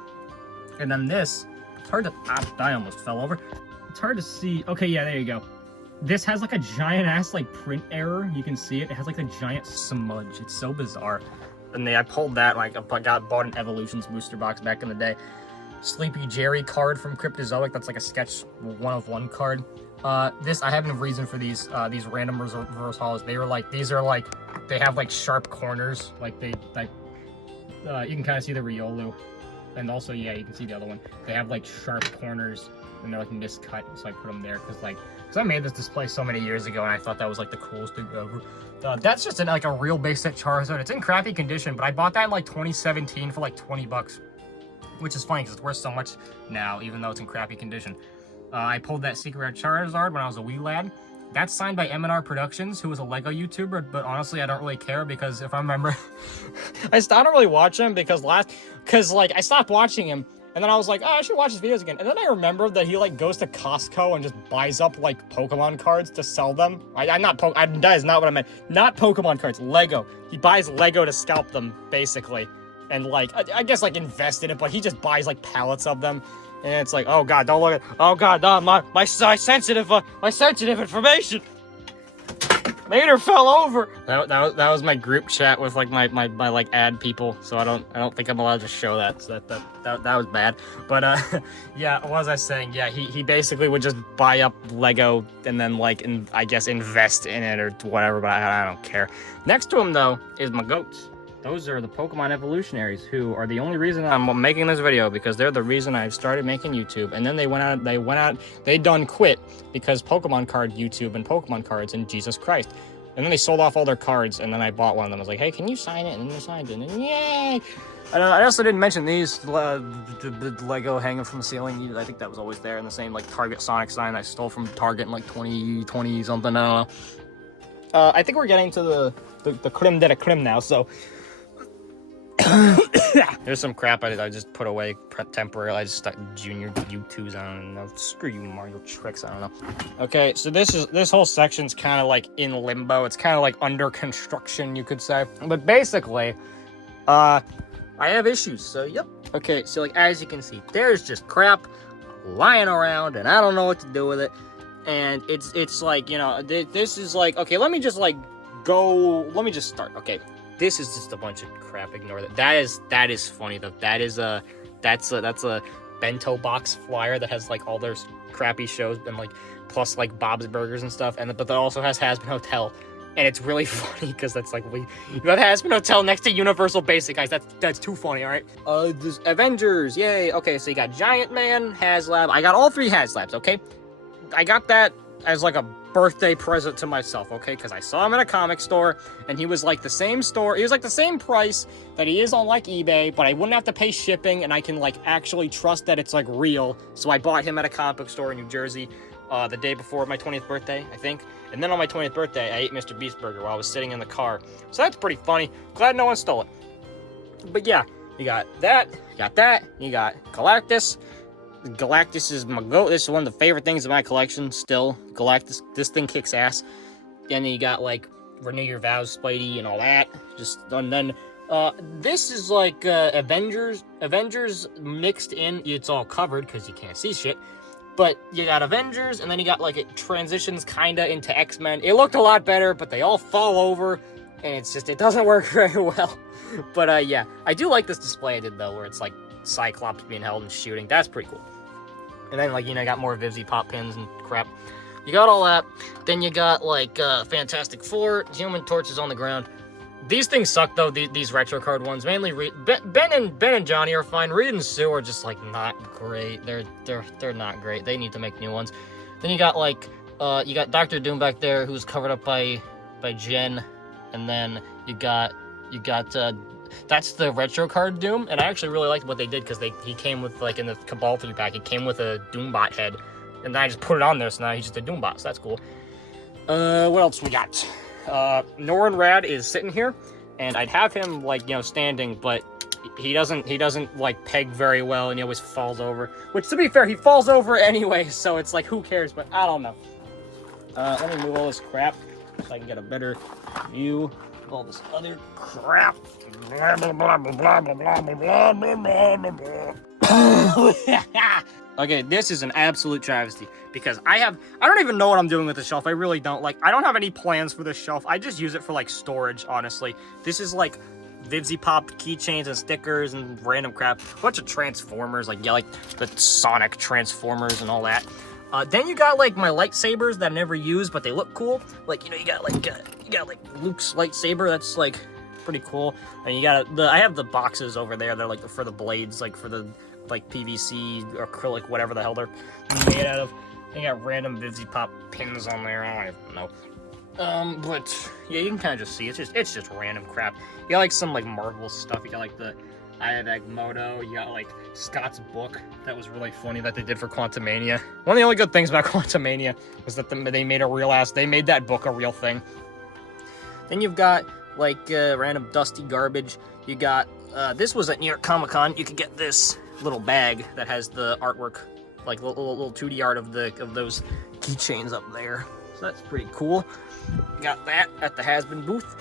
And then this, it's hard to, I almost fell over. It's hard to see. Okay, yeah, there you go. This has like a giant ass like print error. You can see it. It has like a giant smudge. It's so bizarre. And I pulled that, like I bought an Evolutions booster box back in the day. Sleepy Jerry card from Cryptozoic. That's like a sketch 1-of-1 card. This, I have no reason for these random reverse hollows. They were like, these are like, they have like sharp corners. Like they, like, you can kind of see the Riolu. And also, yeah, you can see the other one. They have like sharp corners and they're like miscut. So I put them there because I made this display so many years ago and I thought that was like the coolest thing ever. That's just like a real basic Charizard. It's in crappy condition, but I bought that in like 2017 for like 20 bucks. Which is funny because it's worth so much now, even though it's in crappy condition. I pulled that Secret Rare Charizard when I was a wee lad. That's signed by M&R Productions, who was a Lego YouTuber, but honestly, I don't really care because if I remember, I don't really watch him because like I stopped watching him, and then I was like, oh, I should watch his videos again. And then I remembered that he like goes to Costco and just buys up like Pokemon cards to sell them. That is not what I meant. Not Pokemon cards, Lego. He buys Lego to scalp them, basically. And like, I guess like invest in it, but he just buys like pallets of them. And it's like, oh god, don't look at, oh god, no, my sensitive information. Mater fell over. That was my group chat with like my like ad people, so I don't think I'm allowed to show that. So that was bad. But yeah, what was I saying? Yeah, he basically would just buy up Lego and then like I guess invest in it or whatever. But I don't care. Next to him though is my goats. Those are the Pokemon Evolutionaries, who are the only reason I'm making this video, because they're the reason I've started making YouTube. And then they done quit because Pokemon card YouTube and Pokemon cards and Jesus Christ. And then they sold off all their cards, and then I bought one of them. I was like, hey, can you sign it? And then they signed it, and then yay! And I also didn't mention these, the Lego hanging from the ceiling. I think that was always there in the same like Target Sonic sign I stole from Target in like 2020 something, I don't know. I think we're getting to the creme de la creme now, so... There's some crap I just put away temporarily. I just stuck Junior U2s on. I don't know. Screw you, Mario Tricks. I don't know. Okay, so this whole section's kind of like in limbo. It's kind of like under construction, you could say. But basically, I have issues. So yep. Okay, so like as you can see, there's just crap lying around, and I don't know what to do with it. And it's like, you know, this is like, okay, let me just start. Okay. This is just a bunch of crap. Ignore that. That is funny though. That's a bento box flyer that has like all their crappy shows and like plus like Bob's Burgers and stuff. But that also has Hazbin Hotel, and it's really funny because that's like you got Hazbin Hotel next to Universal Basic, guys. That's too funny. All right. This Avengers, yay. Okay, so you got Giant Man, HasLab. I got all 3 HasLabs. Okay, I got that as like a birthday present to myself, okay? Because I saw him at a comic store, and he was like the same store. He was like the same price that he is on like eBay, but I wouldn't have to pay shipping, and I can like actually trust that it's like real. So I bought him at a comic book store in New Jersey the day before my 20th birthday, I think. And then on my 20th birthday, I ate Mr. Beast Burger while I was sitting in the car. So that's pretty funny. Glad no one stole it. But yeah, you got that, you got Galactus. Galactus is my goat. This is one of the favorite things in my collection still. Galactus, this thing kicks ass. And then you got like Renew Your Vows, Spidey, and all that. And then this is like Avengers mixed in. It's all covered because you can't see shit. But you got Avengers, and then you got like it transitions kinda into X-Men. It looked a lot better, but they all fall over, and it doesn't work very well. But yeah, I do like this display I did though, where it's like Cyclops being held and shooting. That's pretty cool. And then, like, you know, you got more Vivzy pop pins and crap. You got all that. Then you got, like, Fantastic Four, Human Torch is on the ground. These things suck, though, these retro card ones. Mainly, Ben and Johnny are fine. Reed and Sue are just, like, not great. They're not great. They need to make new ones. Then you got, like, you got Dr. Doom back there, who's covered up by Jen. And then you got that's the retro card Doom, and I actually really liked what they did because he came with, like, in the Cabal 3-pack, he came with a Doombot head, and then I just put it on there, so now he's just a Doombot, so that's cool. What else we got? Norrin Rad is sitting here, and I'd have him, like, you know, standing, but he doesn't like peg very well, and he always falls over, which, to be fair, he falls over anyway, so it's like, who cares, but I don't know. Let me move all this crap so I can get a better view of all this other crap. Blah, blah, blah, blah, blah, blah, blah, blah, blah, blah. Okay, this is an absolute travesty, because I don't even know what I'm doing with the shelf. I really don't. Like, I don't have any plans for this shelf. I just use it for, like, storage, honestly. This is, like, Vivzy Pop keychains and stickers and random crap. A bunch of Transformers, like, yeah, like the Sonic Transformers and all that. Then you got, like, my lightsabers that I never use, but they look cool. Like, you know, you got like Luke's lightsaber. That's, like, pretty cool. And you got I have the boxes over there. They're, like, for the blades, like, for the, like, PVC, acrylic, whatever the hell they're made out of. You got random Vivzy Pop pins on there. I don't even know. But yeah, you can kind of just see it's just random crap. You got, like, some, like, Marvel stuff. You got, like, the I have Agmoto. You got, like, Scott's book. That was really funny that they did for Quantumania. One of the only good things about Quantumania was that they made they made that book a real thing. Then you've got, like, random dusty garbage. You got this was at New York Comic Con. You could get this little bag that has the artwork, like little 2D art of those keychains up there. So that's pretty cool. You got that at the Hazbin booth.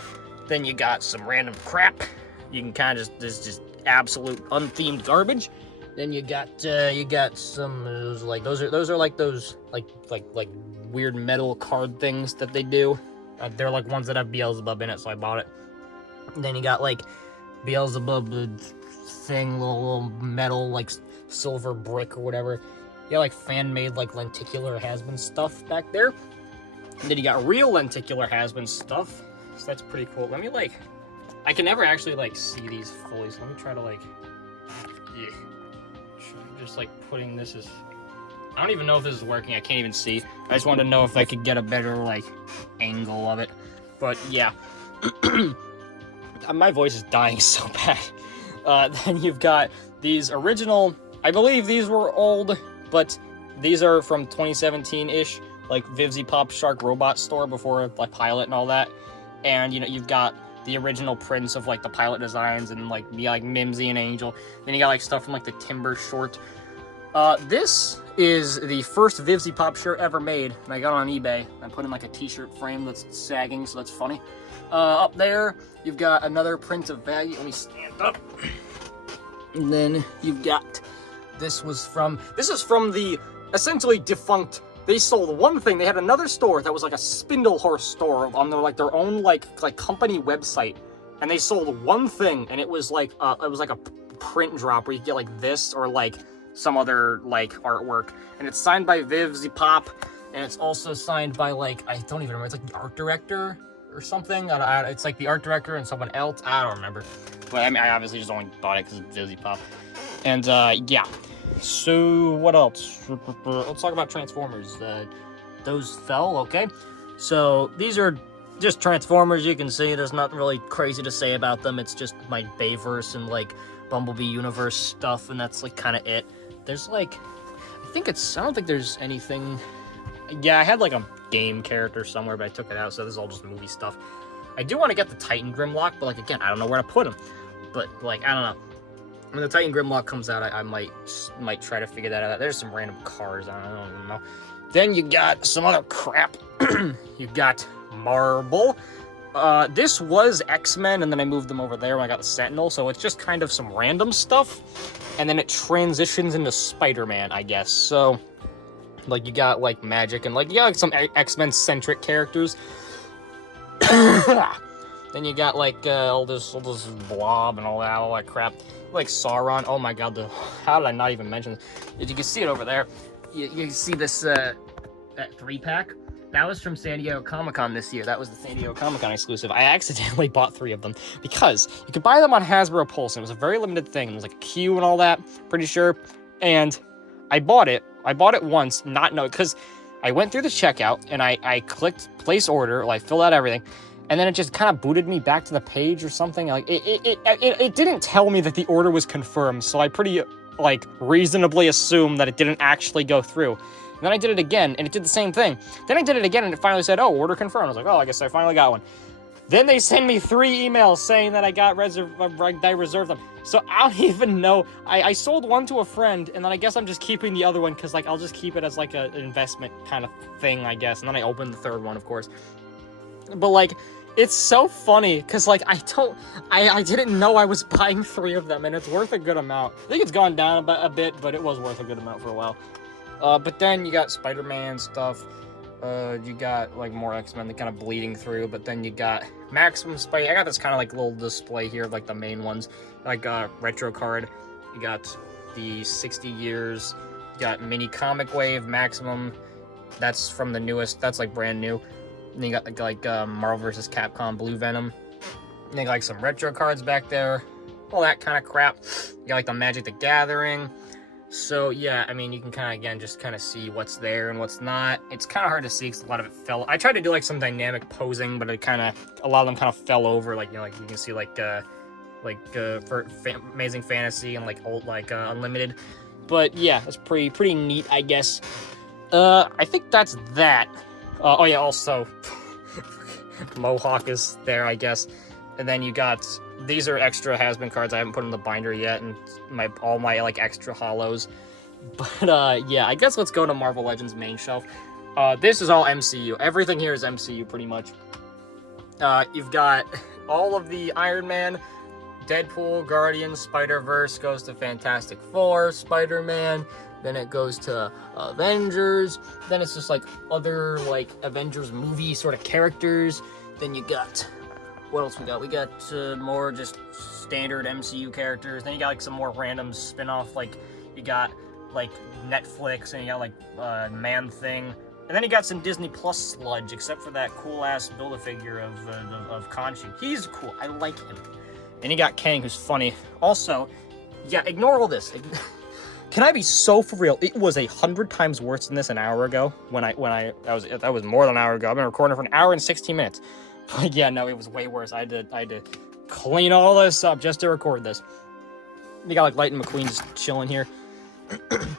Then you got some random crap. You can kind of just absolute unthemed garbage. Then you got some those are like those weird metal card things that they do. They're like ones that have Beelzebub in it, so I bought it. And then you got like Beelzebub thing, little metal like silver brick or whatever. You got like fan-made like lenticular Hazbin stuff back there. And then you got real lenticular Hazbin stuff. So that's pretty cool. Let me like, I can never actually like see these fully, so let me try to like, yeah. Just like putting this as, I don't even know if this is working. I can't even see. I just wanted to know if I could get a better like angle of it. But yeah, my voice is dying so bad. Then you've got these original, I believe these were old, but these are from 2017-ish, like Vivzy Pop Shark Robot store before like Pilot and all that. And you know, you've got the original prints of like the Pilot designs and like Mimsy and Angel. Then you got like stuff from like the Timber short. This is the first Vivzy Pop shirt ever made, and I got it on eBay. I put in like a t-shirt frame that's sagging, so that's funny. Up there, you've got another print of value. Let me stand up. And then you've got, this is from the essentially defunct, they sold one thing. They had another store that was like a Spindle Horse store on their own like company website, and they sold one thing, and it was like a print drop where you get like this or like some other like artwork, and it's signed by Vivzy Pop, and it's also signed by like, I don't even remember, it's like the art director or something. It's like the art director and someone else. I don't remember, but I mean, I obviously just only bought it because it's Vivzy Pop. And yeah. So what else? Let's talk about Transformers. Those fell, okay. So these are just Transformers. You can see there's nothing really crazy to say about them. It's just my Bayverse and like Bumblebee universe stuff, and that's like kind of it. There's like, I don't think there's anything. Yeah, I had like a game character somewhere, but I took it out, so this is all just movie stuff. I do want to get the Titan Grimlock, but like again, I don't know where to put him. But like, I don't know. When the Titan Grimlock comes out, I might try to figure that out. There's some random cars, I don't even know. Then you got some other crap. You got Marble. This was X-Men, and then I moved them over there when I got the Sentinel, so it's just kind of some random stuff. And then it transitions into Spider-Man, I guess. So, like, you got, like, Magic, and, like, you got like, some X-Men-centric characters. Then you got, like, all this blob and all that crap. Like Sauron. Oh my god, how did I not even mention this? You can see it over there. You can see this, that 3-pack. That was from San Diego Comic-Con this year. That was the San Diego Comic-Con exclusive. I accidentally bought 3 of them because you could buy them on Hasbro Pulse, and it was a very limited thing. There was like a queue and all that, pretty sure. And I bought it. I bought it once, not know, because I went through the checkout, and I clicked place order, like filled out everything, and then it just kind of booted me back to the page or something. Like, it didn't tell me that the order was confirmed, so I pretty, like, reasonably assumed that it didn't actually go through. And then I did it again, and it did the same thing. Then I did it again, and it finally said, oh, order confirmed. I was like, oh, I guess I finally got one. Then they send me 3 emails saying that I reserved them. So I don't even know. I sold one to a friend, and then I guess I'm just keeping the other one, because, like, I'll just keep it as, like, an investment kind of thing, I guess. And then I opened the 3rd one, of course. But, like, it's so funny, because, like, I didn't know I was buying 3 of them, and it's worth a good amount. I think it's gone down a bit, but it was worth a good amount for a while. But then you got Spider-Man stuff. You got, like, more X-Men that kind of bleeding through, but then you got Maximum Spidey. I got this kind of, like, little display here of, like, the main ones. Like, retro card. You got the 60 years. You got Mini Comic Wave, Maximum. That's from the newest. That's, like, brand new. And you got, like Marvel vs. Capcom Blue Venom. And you got, like, some retro cards back there. All that kind of crap. You got, like, the Magic the Gathering. So, yeah, I mean, you can kind of, again, just kind of see what's there and what's not. It's kind of hard to see because a lot of it fell. I tried to do, like, some dynamic posing, but a lot of them kind of fell over. Like, you know, like, you can see, for Amazing Fantasy and, like, old, like, Unlimited. But, yeah, it's pretty neat, I guess. I think that's that. Oh, yeah, also, Mohawk is there, I guess. And then you got... These are extra Hazbin cards I haven't put in the binder yet, and all my like extra hollows. But yeah, I guess let's go to Marvel Legends main shelf. This is all MCU. Everything here is MCU pretty much. You've got all of the Iron Man, Deadpool, Guardians, Spider-Verse, goes to Fantastic Four, Spider-Man, then it goes to Avengers, then it's just like other like Avengers movie sort of characters. Then you got... What else we got? We got more just standard MCU characters. Then you got like some more random spin-off, like you got like Netflix, and you got like Man-Thing. And then you got some Disney Plus sludge, except for that cool-ass Build-A-Figure of Khonshu. He's cool. I like him. And you got Kang, who's funny. Also, yeah, ignore all this. Can I be so for real? It was 100 times worse than this an hour ago. That was more than an hour ago. I've been recording for an hour and 16 minutes. But yeah, no, it was way worse. I had to clean all this up just to record this. You got like Lightning McQueen just chilling here.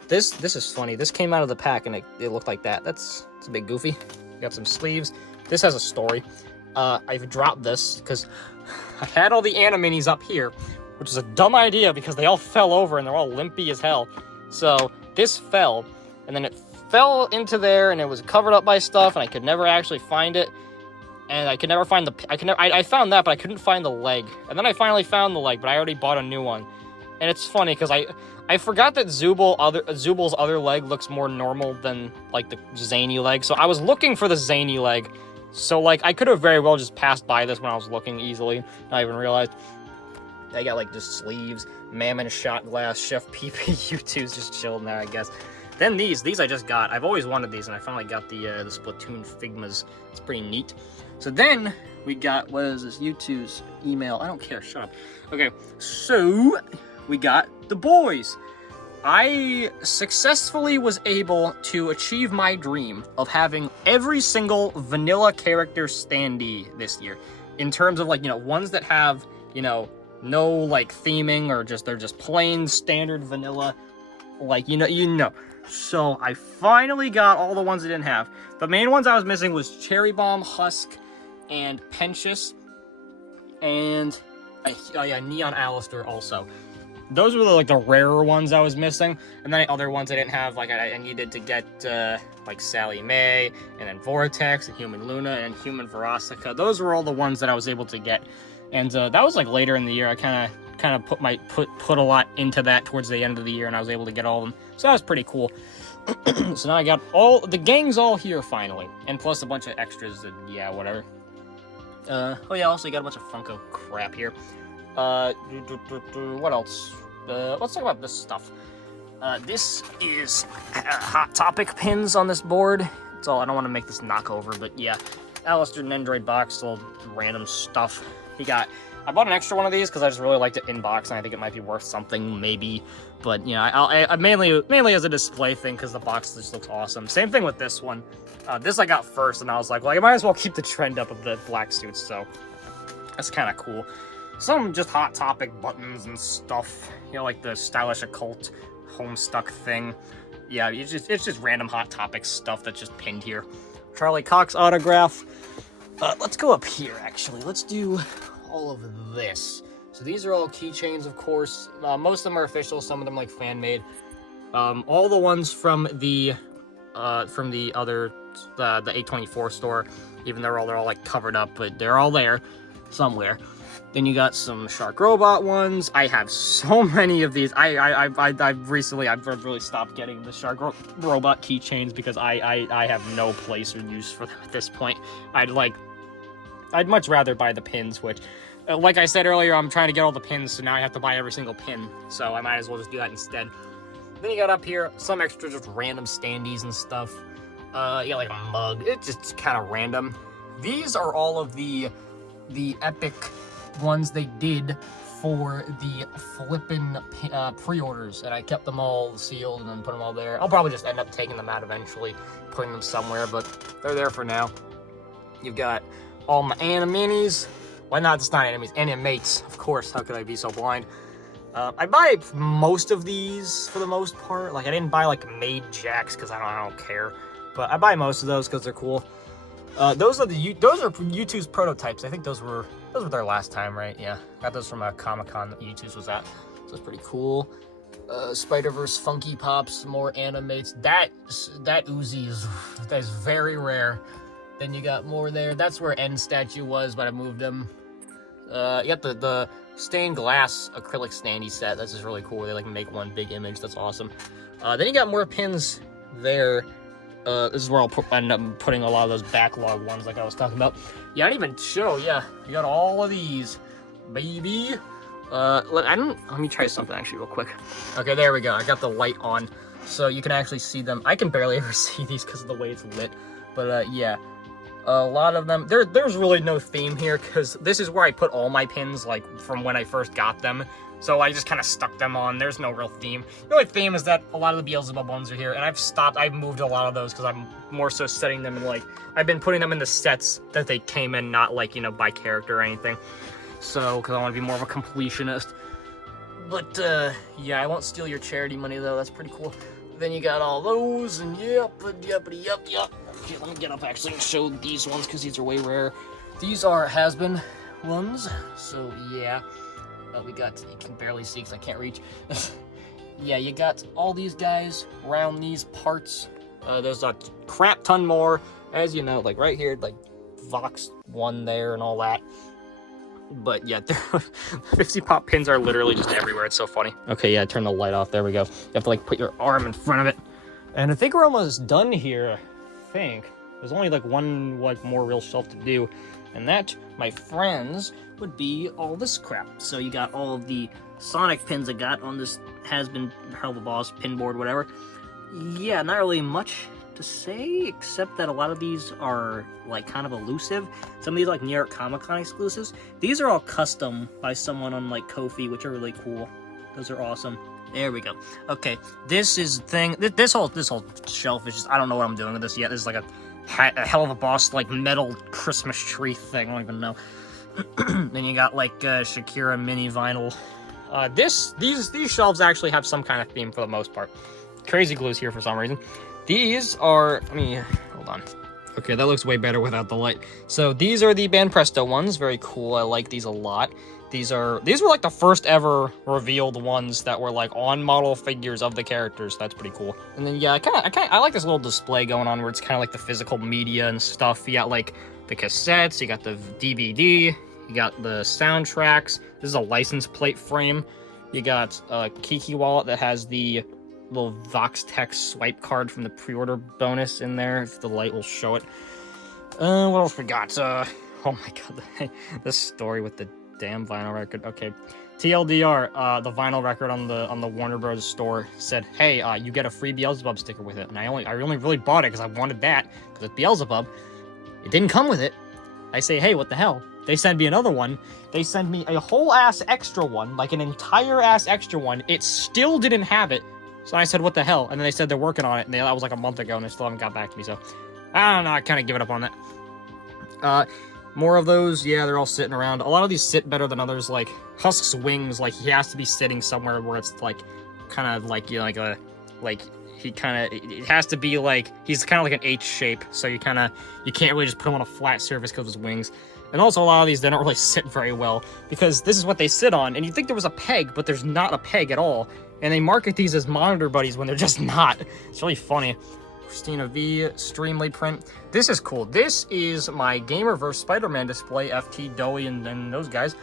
This is funny. This came out of the pack and it looked like that. It's a bit goofy. You got some sleeves. This has a story. I've dropped this because I had all the Animinies up here, which is a dumb idea because they all fell over and they're all limpy as hell. So this fell, and then it fell into there and it was covered up by stuff and I could never actually find it. And I could never find I found that, but I couldn't find the leg. And then I finally found the leg, but I already bought a new one. And it's funny, because I forgot that Zubal's other leg looks more normal than, like, the zany leg. So I was looking for the zany leg. So, like, I could have very well just passed by this when I was looking easily. Not even realized. I got, like, just sleeves, Mammon shot glass, Chef PP-U2's just chilling there, I guess. Then these I just got. I've always wanted these, and I finally got the Splatoon Figmas. It's pretty neat. So then we got, what is this? U2's email. I don't care. Shut up. Okay, so we got the boys. I successfully was able to achieve my dream of having every single vanilla character standee this year. In terms of, like, you know, ones that have, you know, no, like, theming or they're just plain standard vanilla. Like, you know. So I finally got all the ones I didn't have. The main ones I was missing was Cherry Bomb, Husk, and Pensius, and oh yeah, Neon Alistair also. Those were like the rarer ones I was missing, and then other ones I didn't have. Like I needed to get like Sally Mae, and then Vortex, and Human Luna, and Human Verostica. Those were all the ones that I was able to get, and that was like later in the year. I kind of put a lot into that towards the end of the year, and I was able to get all of them. So that was pretty cool. So now I got all the gang's all here finally, and plus a bunch of extras. And yeah, whatever. Oh yeah, also you got a bunch of Funko crap here. What else? Let's talk about this stuff. This is Hot Topic pins on this board. It's all, I don't want to make this knockover, but yeah. Alistair Nendroid box, all random stuff. You got I bought an extra one of these because I just really liked it in box, and I think it might be worth something, maybe. But, you know, I mainly as a display thing because the box just looks awesome. Same thing with this one. This I got first, and I was like, well, I might as well keep the trend up of the black suits, so that's kind of cool. Some just Hot Topic buttons and stuff, you know, like the stylish occult Homestuck thing. Yeah, it's just random Hot Topic stuff that's just pinned here. Charlie Cox autograph. Let's go up here, actually. Let's do all of this. So these are all keychains, of course. Most of them are official, some of them like fan-made. All the ones from the other, the A24 store, even though they're all like covered up, but they're all there somewhere. Then you got some Shark Robot ones. I have so many of these. I've recently really stopped getting the Shark Robot keychains because I have no place or use for them at this point. I'd much rather buy the pins, which, like I said earlier, I'm trying to get all the pins, so now I have to buy every single pin. So I might as well just do that instead. Then you got up here some extra just random standees and stuff. You got like a mug. It's just kind of random. These are all of the epic ones they did for the flippin' pre-orders, and I kept them all sealed and then put them all there. I'll probably just end up taking them out eventually, putting them somewhere, but they're there for now. You've got all my Animates. Why not? It's not enemies, Animates, of course. How could I be so blind? I buy most of these for the most part. Like, I didn't buy like made jacks because I don't care, but I buy most of those because they're cool. Those are U2's prototypes. I think those were their last time, right? Yeah, got those from a Comic-Con that U2's was at. So it's pretty cool. Spider-Verse Funky Pops, more Animates. That Uzi is very rare. Then you got more there. That's where N statue was, but I moved them. You got the stained glass acrylic standee set. That's just really cool. They like make one big image. That's awesome. Then you got more pins there. This is where I'll end up putting a lot of those backlog ones like I was talking about. Yeah, I didn't even show. Yeah, you got all of these, baby. Let me try something actually real quick. Okay, there we go. I got the light on, so you can actually see them. I can barely ever see these because of the way it's lit. But yeah, a lot of them. There's really no theme here because this is where I put all my pins, like from when I first got them. So I just kind of stuck them on. There's no real theme. The only theme is that a lot of the Beelzebub ones are here, and I've moved a lot of those because I'm more so setting them in, like, I've been putting them in the sets that they came in, not like, you know, by character or anything. So, because I want to be more of a completionist. But, yeah, I won't steal your charity money, though. That's pretty cool. Then you got all those, and yep. Okay, let me get up actually and show these ones because these are way rare. These are Hazbin ones, so yeah. We got, you can barely see because I can't reach. Yeah, you got all these guys around these parts. There's a crap ton more, as you know, like right here, like Vox 1 there and all that. But yeah, 50 pop pins are literally just everywhere. It's so funny. Okay, yeah, turn the light off. There we go. You have to like put your arm in front of it. And I think we're almost done here. I think there's only like one more real shelf to do, and that, my friends, would be all this crap. So you got all of the Sonic pins I got on this Hazbin Hell of a Boss pin board, whatever. Yeah, not really much to say, except that a lot of these are like kind of elusive. Some of these are like New York Comic-Con exclusives. These are all custom by someone on like Ko-fi, which are really cool. Those are awesome. There we go. Okay, this is the thing. This whole shelf is just, I don't know what I'm doing with this yet. This is like a Hell of a Boss like metal Christmas tree thing. I don't even know. Then you got like Shakira mini vinyl. These shelves actually have some kind of theme for the most part. Crazy Glue's here for some reason. These are, hold on. Okay, that looks way better without the light. So these are the Banpresto ones. Very cool. I like these a lot. These were like the first ever revealed ones that were like on model figures of the characters. That's pretty cool. And then yeah, I like this little display going on where it's kind of like the physical media and stuff. You got like the cassettes, you got the DVD, you got the soundtracks. This is a license plate frame. You got a Kiki wallet that has the little Vox Text swipe card from the pre-order bonus in there, if the light will show it. What else we got? Oh my god, this story with the damn vinyl record. Okay, TLDR, the vinyl record on the Warner Bros. Store said, hey, you get a free Beelzebub sticker with it. And I only really bought it because I wanted that, because it's Beelzebub. It didn't come with it. I say, hey, what the hell? They send me another one. They send me a whole ass extra one, like an entire ass extra one. It still didn't have it. So I said, what the hell? And then they said they're working on it. And that was like a month ago, and they still haven't got back to me. So I don't know. I kind of give it up on that. More of those. Yeah, they're all sitting around. A lot of these sit better than others. Like Husk's wings, like he has to be sitting somewhere where it's like kind of like, you know, like he kind of, it has to be like, he's kind of like an H shape. So you can't really just put him on a flat surface because of his wings. And also a lot of these, they don't really sit very well because this is what they sit on. And you'd think there was a peg, but there's not a peg at all. And they market these as monitor buddies when they're just not. It's really funny. Christina V, Streamly print. This is cool. This is my Gamerverse Spider-Man display, FT, Doey, and those guys.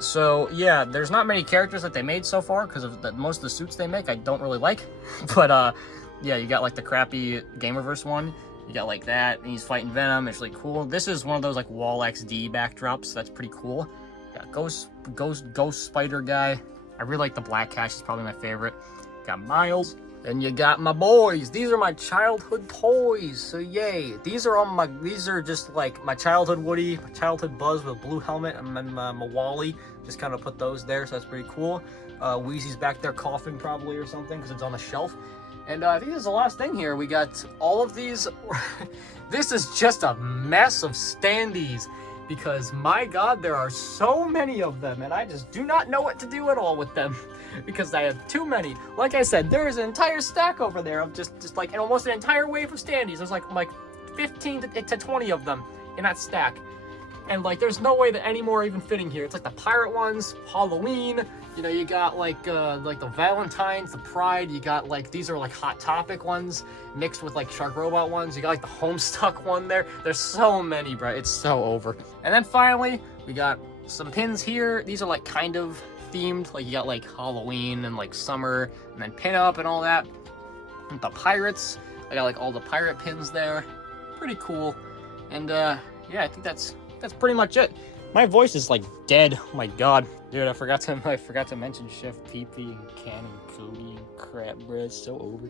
So, yeah, there's not many characters that they made so far because of most of the suits they make I don't really like. But, yeah, you got, like, the crappy Gamerverse one. You got, like, that, and he's fighting Venom. It's really cool. This is one of those, like, Wall XD backdrops. That's pretty cool. Got Ghost Spider guy. I really like the Black Cat. She's probably my favorite. Got Miles. And you got my boys. These are my childhood toys. So yay. These are just like my childhood Woody, my childhood Buzz with a blue helmet, and then my Wally. Just kind of put those there, so that's pretty cool. Wheezy's back there coughing probably or something because it's on the shelf. And I think this is the last thing here. We got all of these. This is just a mess of standees. Because, my God, there are so many of them, and I just do not know what to do at all with them. Because I have too many. Like I said, there is an entire stack over there of just like, and almost an entire wave of standees. There's like 15 to 20 of them in that stack. And, like, there's no way that any more are even fitting here. It's like the pirate ones, Halloween, you know, you got, like the Valentine's, the Pride, you got, like, these are, like, Hot Topic ones mixed with, like, Shark Robot ones. You got, like, the Homestuck one there. There's so many, bro. It's so over. And then, finally, we got some pins here. These are, like, kind of themed. Like, you got, like, Halloween and, like, summer and then pin up and all that. And the pirates. I got, like, all the pirate pins there. Pretty cool. And, yeah, I think that's pretty much it. My voice is like dead. Oh my God, dude! I forgot to mention Chef Pee-Pee and Ken and Cody and crap, bro. It's so over.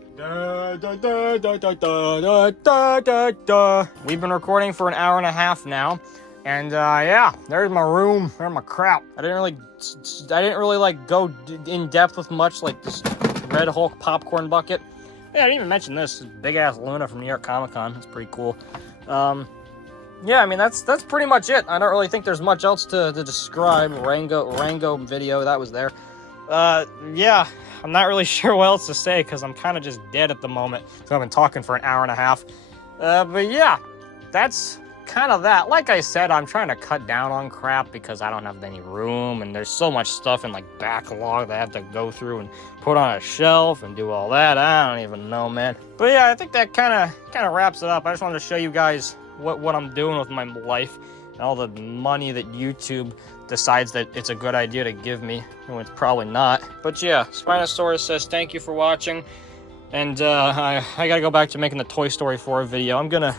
We've been recording for an hour and a half now, and yeah, there's my room. There's my crap. I didn't really like go in depth with much, like this Red Hulk popcorn bucket. Yeah, I didn't even mention this big ass Luna from New York Comic Con. It's pretty cool. Yeah, I mean, that's pretty much it. I don't really think there's much else to describe. Rango video, that was there. Yeah, I'm not really sure what else to say because I'm kind of just dead at the moment. So I've been talking for an hour and a half. But yeah, that's kind of that. Like I said, I'm trying to cut down on crap because I don't have any room and there's so much stuff in like backlog that I have to go through and put on a shelf and do all that. I don't even know, man. But yeah, I think that kind of wraps it up. I just wanted to show you guys what I'm doing with my life and all the money that YouTube decides that it's a good idea to give me when it's probably not. But yeah, Spinosaurus says thank you for watching, and I gotta go back to making the Toy Story 4 video. I'm gonna